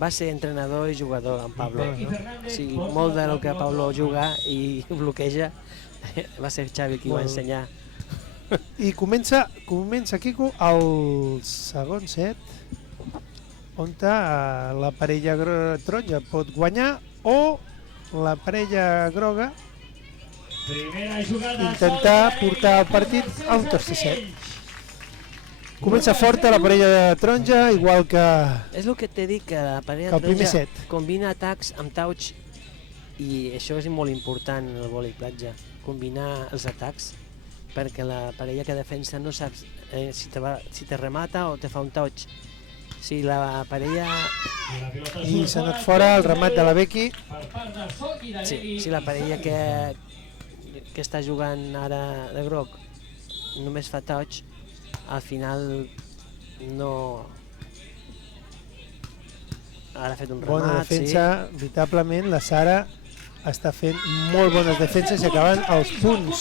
Va ser entrenador i jugador en Pablo. O sigui, molt del que Pablo juga i bloqueja va ser Xavi qui ho va ensenyar. I comença, Quico, el segon set, on la parella taronja pot guanyar o la parella groga intentar portar el partit a un tercer set. Comença forta la parella de taronja, igual que... És el que t'he dit, que la parella de taronja combina atacs amb touch, i això és molt important en el vòlei platja, combinar els atacs, perquè la parella que defensa no saps si te remata o te fa un touch. Si la parella... I s'ha anat fora el remat de la Becky. Si la parella que està jugant ara de groc només fa touch, al final no... Ara ha fet un remat, bona defensa, veritablement la Sara està fent molt bones defenses i acabant els punts.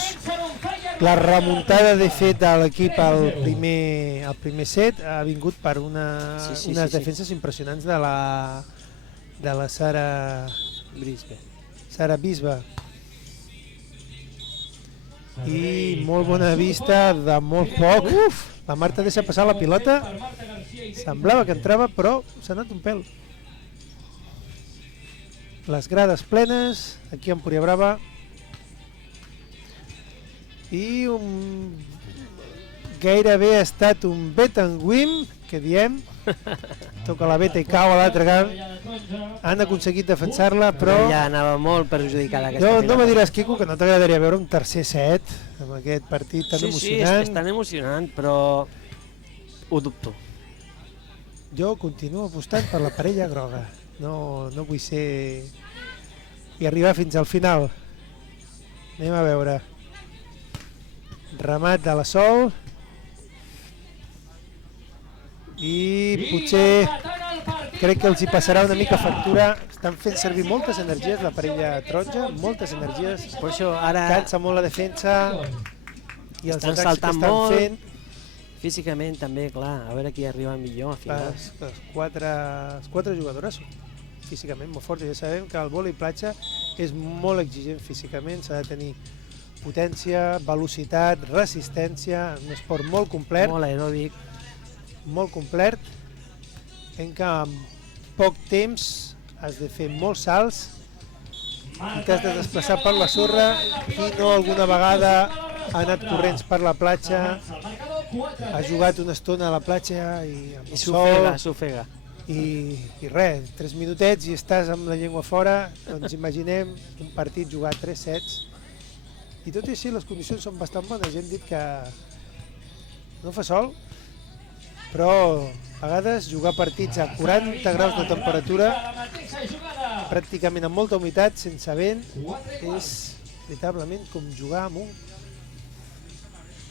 La remuntada de fet de l'equip al primer set ha vingut per unes defenses impressionants de la Sara Bisbe. I molt bona vista de molt poc. La Marta deixa passar la pilota, semblava que entrava, però s'ha anat un pèl. Les grades plenes, aquí a Empúria Brava, i gairebé ha estat un bet and win, que diem, toca la beta i cau a l'altre camp. Han aconseguit defensar-la, però... Ja anava molt perjudicada aquesta pilota. No me diràs, Quico, que no t'agradaria veure un tercer set amb aquest partit tan emocionant. Sí, és tan emocionant, però ho dubto. Jo continuo apostant per la parella groga. No vull ser... i arribar fins al final. Anem a veure. Remat de la Sol. I potser crec que els hi passarà una mica factura. Estan fent servir moltes energies la parella taronja, moltes energies. Per això ara cansa molt la defensa i els estan atacs saltant que estan molt fent. Físicament també, clar, a veure qui arriba millor al final. Les quatre jugadores són físicament molt fortes. Ja sabem que el vòlei platja és molt exigent físicament, s'ha de tenir potència, velocitat, resistència, un esport molt complet. Molt aeròbic. Molt complet, en què en poc temps has de fer molts salts i t'has de desplaçar per la sorra, i no alguna vegada ha anat corrents per la platja, ha jugat una estona a la platja i amb el sol s'ofega. I res, 3 minutets i estàs amb la llengua fora. Doncs imaginem un partit jugar 3 sets, i tot i així les condicions són bastant bones. Ja hem dit que no fa sol, però a vegades jugar partits a 40 graus de temperatura, pràcticament amb molta humitat, sense vent, és veritablement com jugar amb un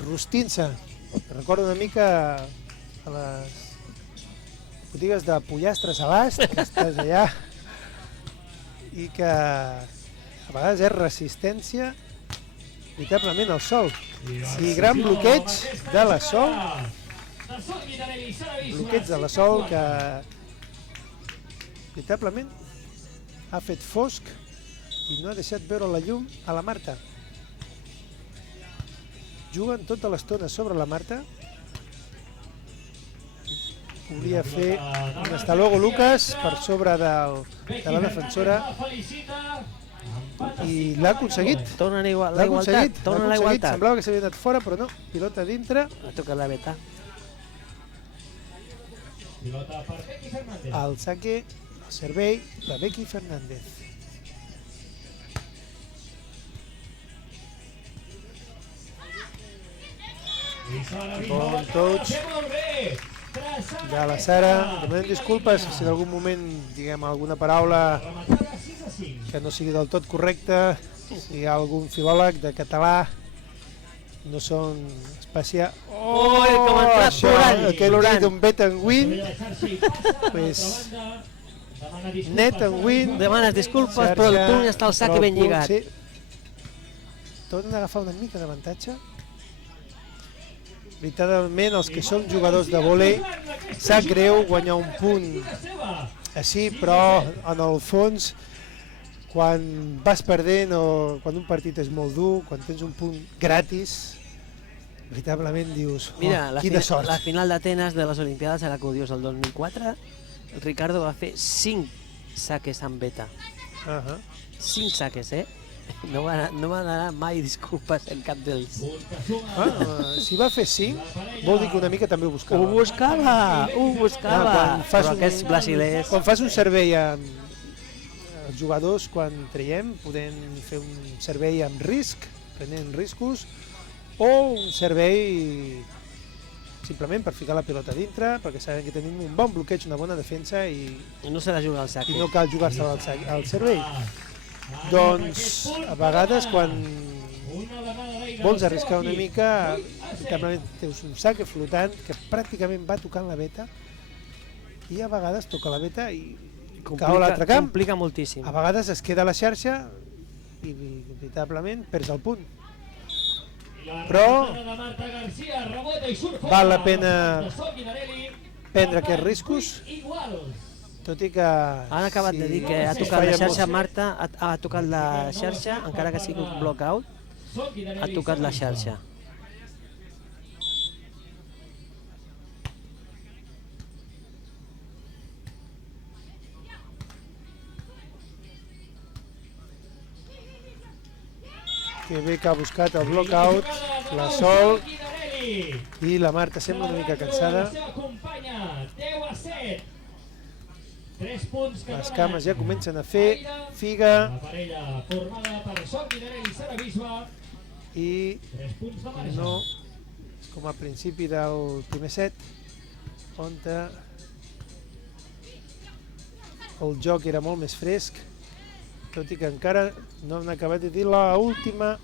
rostint-se. Recordo una mica a botigues de pollastres a l'ast, que estàs allà, i que a vegades és resistència veritablement al sol. I gran bloqueig de la Sol, bloqueig de la Sol que veritablement ha fet fosc i no ha deixat veure la llum a la Marta. Juguen tota l'estona sobre la Marta. Volia fer un hasta luego Lucas per sobre de la defensora i l'ha aconseguit. Torna la igualtat. Semblava que s'havia anat fora, però no. Pilota dintre. Ha tocat la Beta. El saque, el servei de Becky Fernández. Bon touch de la Sara. Demanem disculpes si en algun moment diguem alguna paraula que no sigui del tot correcta, si hi ha algun filòleg de català, no són especial... Oh, com ha entrat plorant! Aquest dit d'un bet and win, pues, net and win. Demanes disculpes, però el punt està al sac ben lligat. Tornen a agafar una mica d'avantatge. Veritablement, els que són jugadors de vòlei, sap greu guanyar un punt així, però en el fons, quan vas perdent o quan un partit és molt dur, quan tens un punt gratis, veritablement dius, quina sort. La final d'Atenes de les Olimpiades a la Codiós el 2004, el Ricardo va fer 5 saques amb Beta. 5 saques, No va donar mai disculpes en cap d'ells. Si va fer 5, vol dir que una mica també ho buscava. Ho buscava, però aquests brasilers... Quan fas un servei amb els jugadors, quan traiem, podem fer un servei amb risc, prenent riscos, o un servei simplement per ficar la pilota dintre, perquè sabem que tenim un bon bloqueig, una bona defensa i no s'ha de jugar al sac. I no cal jugar-se al servei. Doncs a vegades quan vols arriscar una mica, tens un saque flotant que pràcticament va tocant la Beta i a vegades toca la Beta i cau a l'altre camp. Complica moltíssim. A vegades es queda a la xarxa i veritablement perds el punt. Però val la pena prendre aquests riscos, tot i que... Han acabat de dir que ha tocat la xarxa, Marta, ha tocat la xarxa, encara que sigui un block-out, ha tocat la xarxa. Que bé que ha buscat el block-out, la Sol, i la Marta sembla una mica cansada. Les cames ja comencen a fer figa i no com a principi del primer set, on el joc era molt més fresc, tot i que encara no han acabat de dir l'última,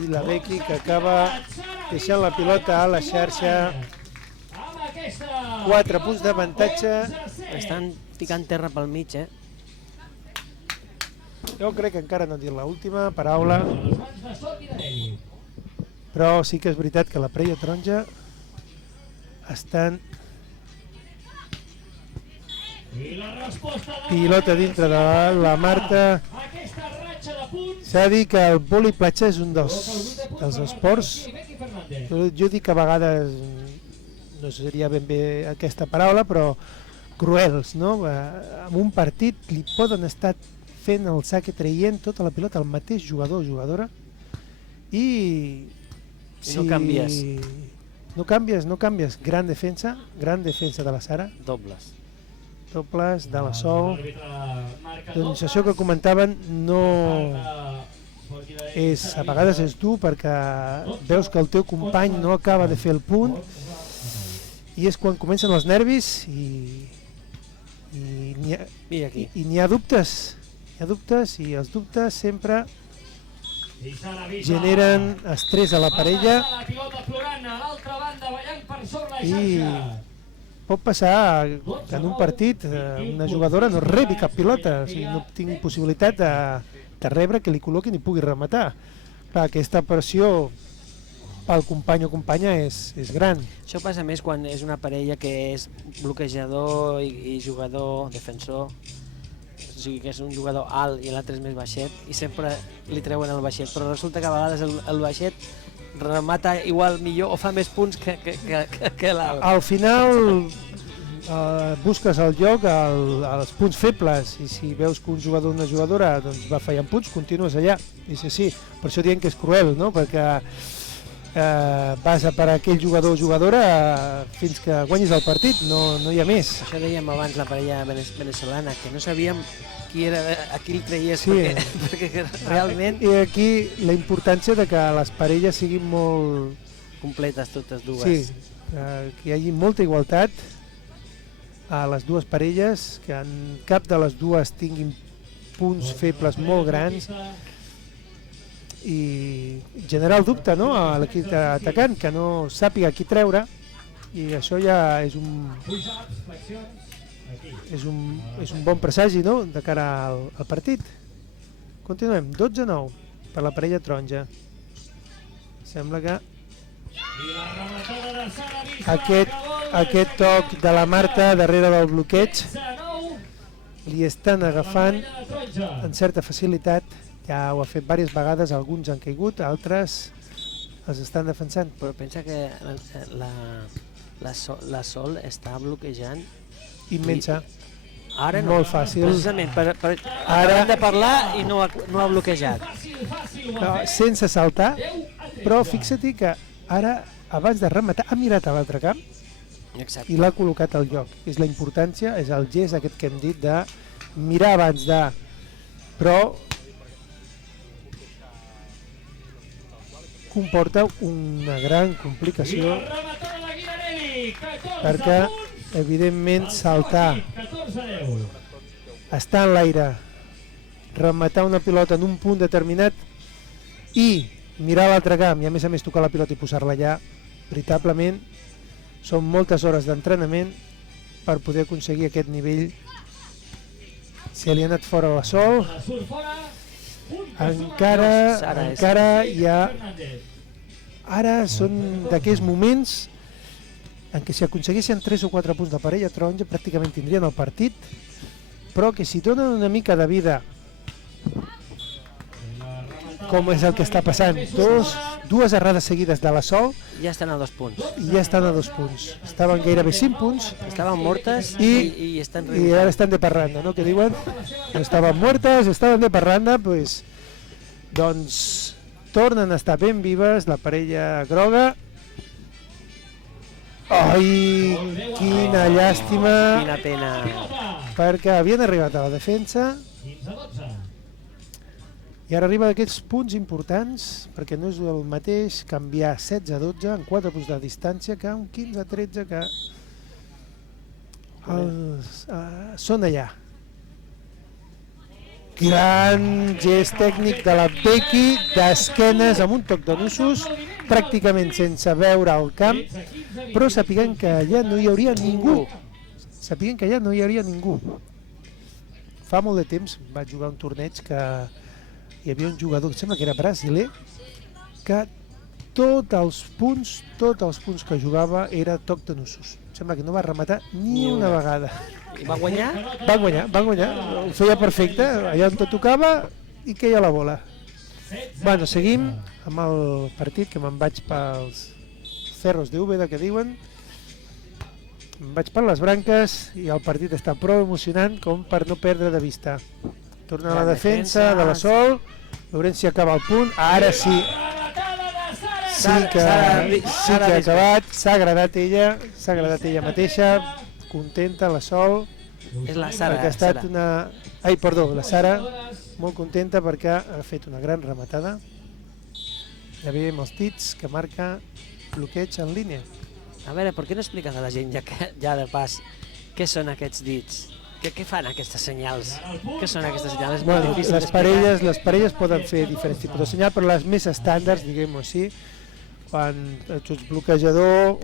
i la Becky que acaba deixant la pilota a la xarxa. 4 punts d'avantatge. Estan ficant terra pel mig, Jo crec que encara no han dit l'última paraula, però sí que és veritat que la Preia Taronja estan pilota dintre de la Marta. S'ha de dir que el vòlei platja és un dels esports, jo dic que a vegades, no seria ben bé aquesta paraula, però cruels, no? En un partit li poden estar fent el saque traient tota la pilota al mateix jugador o jugadora i no canvies. No canvies. Gran defensa de la Sara. Dobles de la Sol. Doncs això que comentaven no és, a vegades és dur perquè veus que el teu company no acaba de fer el punt i és quan comencen els nervis i n'hi ha dubtes, i els dubtes sempre generen estrès a la parella i pot passar que en un partit una jugadora no rebi cap pilota, o sigui, no tingui possibilitat de rebre, que li col·loquin i pugui rematar. Clar, aquesta pressió pel company o companya és gran. Això passa més quan és una parella que és bloquejador i jugador, defensor, o sigui que és un jugador alt i l'altre és més baixet i sempre li treuen el baixet, però resulta que a vegades el baixet remata igual millor o fa més punts que l'alt. Al final busques el joc als punts febles i si veus que un jugador o una jugadora doncs, va fallant punts, continues allà. I sí, per això diem que és cruel, no? Perquè vas a per aquell jugador o jugadora fins que guanyis el partit, no hi ha més. Això dèiem abans la parella venezolana, que no sabíem qui era, a qui el treies, sí. perquè realment... I aquí la importància de que les parelles siguin molt... completes totes dues. Sí, que hi hagi molta igualtat a les dues parelles, que en cap de les dues tinguin punts febles molt grans, i generar el dubte, no?, a l'equip atacant, que no sàpiga qui treure, i això ja és un bon presagi, no?, de cara al partit. Continuem, 12-9 per la parella taronja. Sembla que aquest toc de la Marta darrere del bloqueig li estan agafant en certa facilitat. Ja ho ha fet diverses vegades, alguns han caigut, altres els estan defensant. Però pensa que la Sol està bloquejant immensa. Ara no, molt fàcil. Precisament, ara hem de parlar i no ha bloquejat. No, sense saltar, però fixa't que ara, abans de rematar, ha mirat a l'altre camp. Exacte. I l'ha col·locat al lloc. És la importància, és el gest aquest que hem dit de mirar abans de... Però comporta una gran complicació perquè evidentment saltar, estar en l'aire, rematar una pilota en un punt determinat i mirar l'altre camp i a més tocar la pilota i posar-la allà, veritablement són moltes hores d'entrenament per poder aconseguir aquest nivell. Si li ha anat fora la Sol, encara hi ha... Ara són d'aquells moments en què si aconseguissin 3 o 4 punts de parella taronja pràcticament tindrien el partit, però que si donen una mica de vida, com és el que està passant, dues errades seguides de la Sol, ja estan a 2 punts. I ja estan a 2 punts. Estaven gairebé 5 punts. Estaven mortes i ara estan de parranda, no? Que diuen? Estaven mortes, estaven de parranda, doncs tornen a estar ben vives la parella groga. Ai, quina llàstima. Quina pena. Perquè havien arribat a la defensa i ara arriba d'aquests punts importants, perquè no és el mateix canviar 16-12 en 4 punts de distància que un 15-13 que són allà. Gran gest tècnic de la Becky, d'esquenes, amb un toc de nussos, pràcticament sense veure el camp, però sapiguem que allà no hi hauria ningú. Fa molt de temps vaig jugar un torneig que hi havia un jugador, que sembla que era brasiler, que tots els punts que jugava era toc de nussos. Sembla que no va rematar ni una vegada. I va guanyar? Va guanyar. Ho feia perfecte, allà on tot tocava i queia la bola. Bueno, seguim amb el partit, que me'n vaig pels cerros de Úbeda, que diuen. Em vaig per les branques i el partit està prou emocionant com per no perdre de vista. Torna a la defensa de la Sol, veurem si acaba el punt. Ara sí. Sí que ha acabat, s'ha agradat ella mateixa, contenta la Sol. És la Sara. La Sara, molt contenta perquè ha fet una gran rematada. Ja veiem els dits que marca bloqueig en línia. A veure, per què no expliques a la gent ja de pas què són aquests dits? Què fan aquestes senyals? Què són aquestes senyals? És molt difícil d'explicar. Les parelles poden fer diferents tipus de senyal, però les més estàndards, diguem-ho així, quan ets bloquejador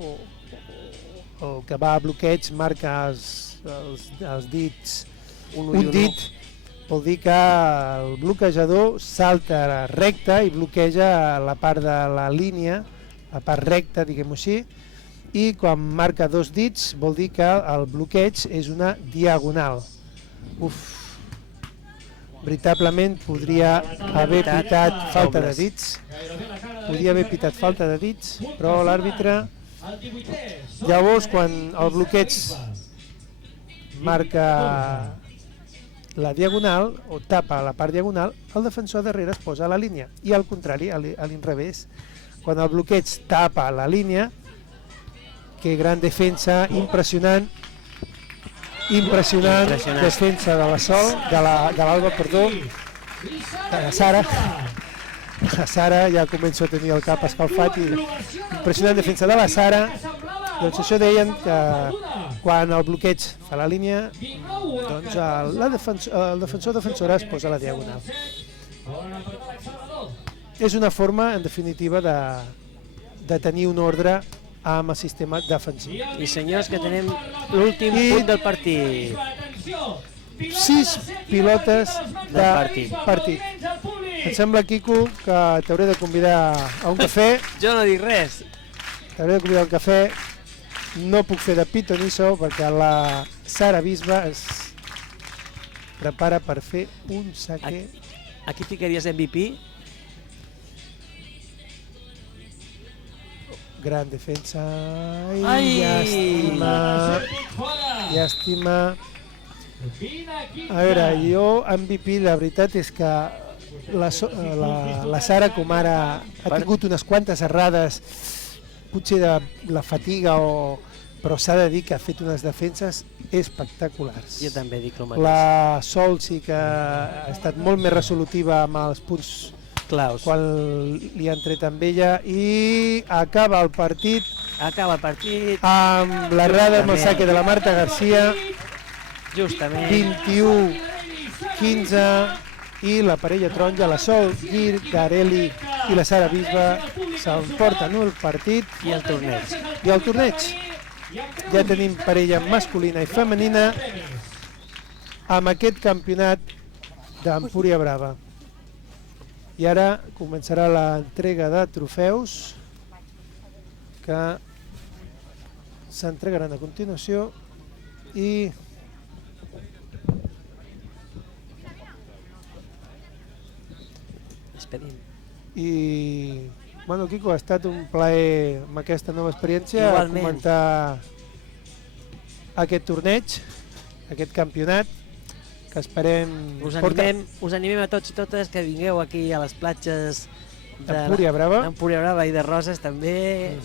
el que va a bloqueig marca els dits, un dit, vol dir que el bloquejador salta recte i bloqueja la part de la línia, la part recta, diguem-ho així, i quan marca 2 dits vol dir que el bloqueig és una diagonal. Veritablement podria haver pitat falta de dits, però l'àrbitre... Llavors, quan el bloqueig marca la diagonal o tapa la part diagonal, el defensor darrere es posa a la línia, i al contrari, a l'inrevés. Quan el bloqueig tapa la línia, que gran defensa, impressionant defensa de la Sol, de l'Alba, perdó, de la Sara. La Sara ja comença a tenir el cap escalfat i impressionant defensa de la Sara. Doncs això deien que quan el bloqueig fa la línia, doncs el defensor-defensora es posa a la diagonal. És una forma, en definitiva, de tenir un ordre amb el sistema defensiu. I senyors, que tenim l'últim punt del partit. 6 pilotes de partit. Em sembla, Quico, que t'hauré de convidar a un cafè. Jo no dic res. T'hauré de convidar a un cafè. No puc fer de pitonisso perquè la Sara Bisba es prepara per fer un saque. Aquí ficaries MVP? Gran defensa. Llàstima. A veure, jo MVP, la veritat és que la Sara, com ara, ha tingut unes quantes errades, potser de la fatiga, però s'ha de dir que ha fet unes defenses espectaculars. Jo també dic el mateix. La Sol sí que ha estat molt més resolutiva amb els punts claus quan li han tret amb ella, i acaba el partit amb l'errada amb el saque de la Marta García, justament 21-15, i la parella taronja, la Sol Guirgarelli i la Sara Bisba, s'emporten el partit i el torneig. Ja tenim parella masculina i femenina amb aquest campionat d'Empúria Brava. I ara començarà l'entrega de trofeus que s'entregaran a continuació, i bueno, Quico, ha estat un plaer amb aquesta nova experiència comentar aquest torneig, aquest campionat, que esperem... Us animem a tots i totes que vingueu aquí a les platges d'Empúria Brava i de Roses també,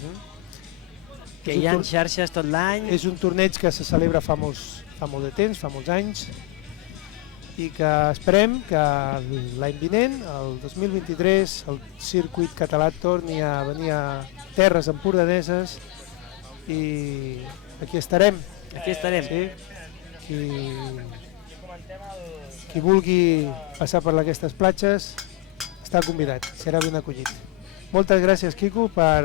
que hi ha xarxes tot l'any. És un torneig que se celebra fa molt de temps, fa molts anys, i que esperem que l'any vinent, el 2023, el circuit català torni a venir a terres empordaneses, i aquí estarem. Qui vulgui passar per aquestes platges està convidat, serà ben acollit. Moltes gràcies, Quico, per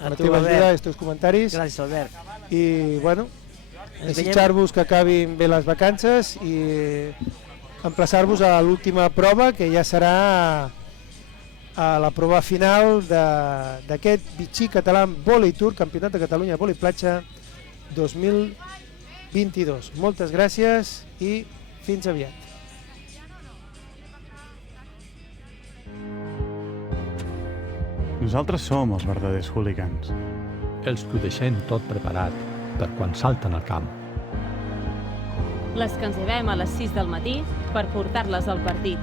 la teva ajuda i els teus comentaris. Gràcies, Albert. I, bueno, desitjar-vos que acabin bé les vacances i emplaçar-vos a l'última prova, que ja serà a la prova final d'aquest Vichy Català Volley Tour, Campionat de Catalunya Volley Platja 2022. Moltes gràcies i fins aviat. Nosaltres som els verdaders hooligans. Els que ho deixem tot preparat per quan salten al camp. Les que ens llevem a les 6 del matí per portar-les al partit.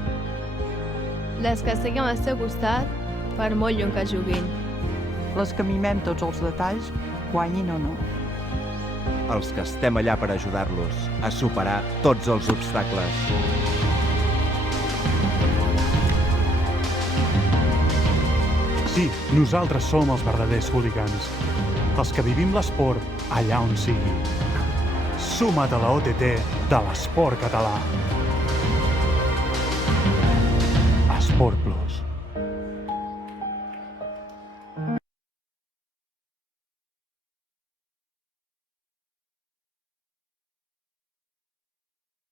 Les que seguim al seu costat per molt lluny que juguin. Les que mimem tots els detalls, guanyin o no. Els que estem allà per ajudar-los a superar tots els obstacles. Sí, nosaltres som els verdaders hooligans. Els que vivim l'esport allà on sigui. Suma't a la OTT de l'esport català.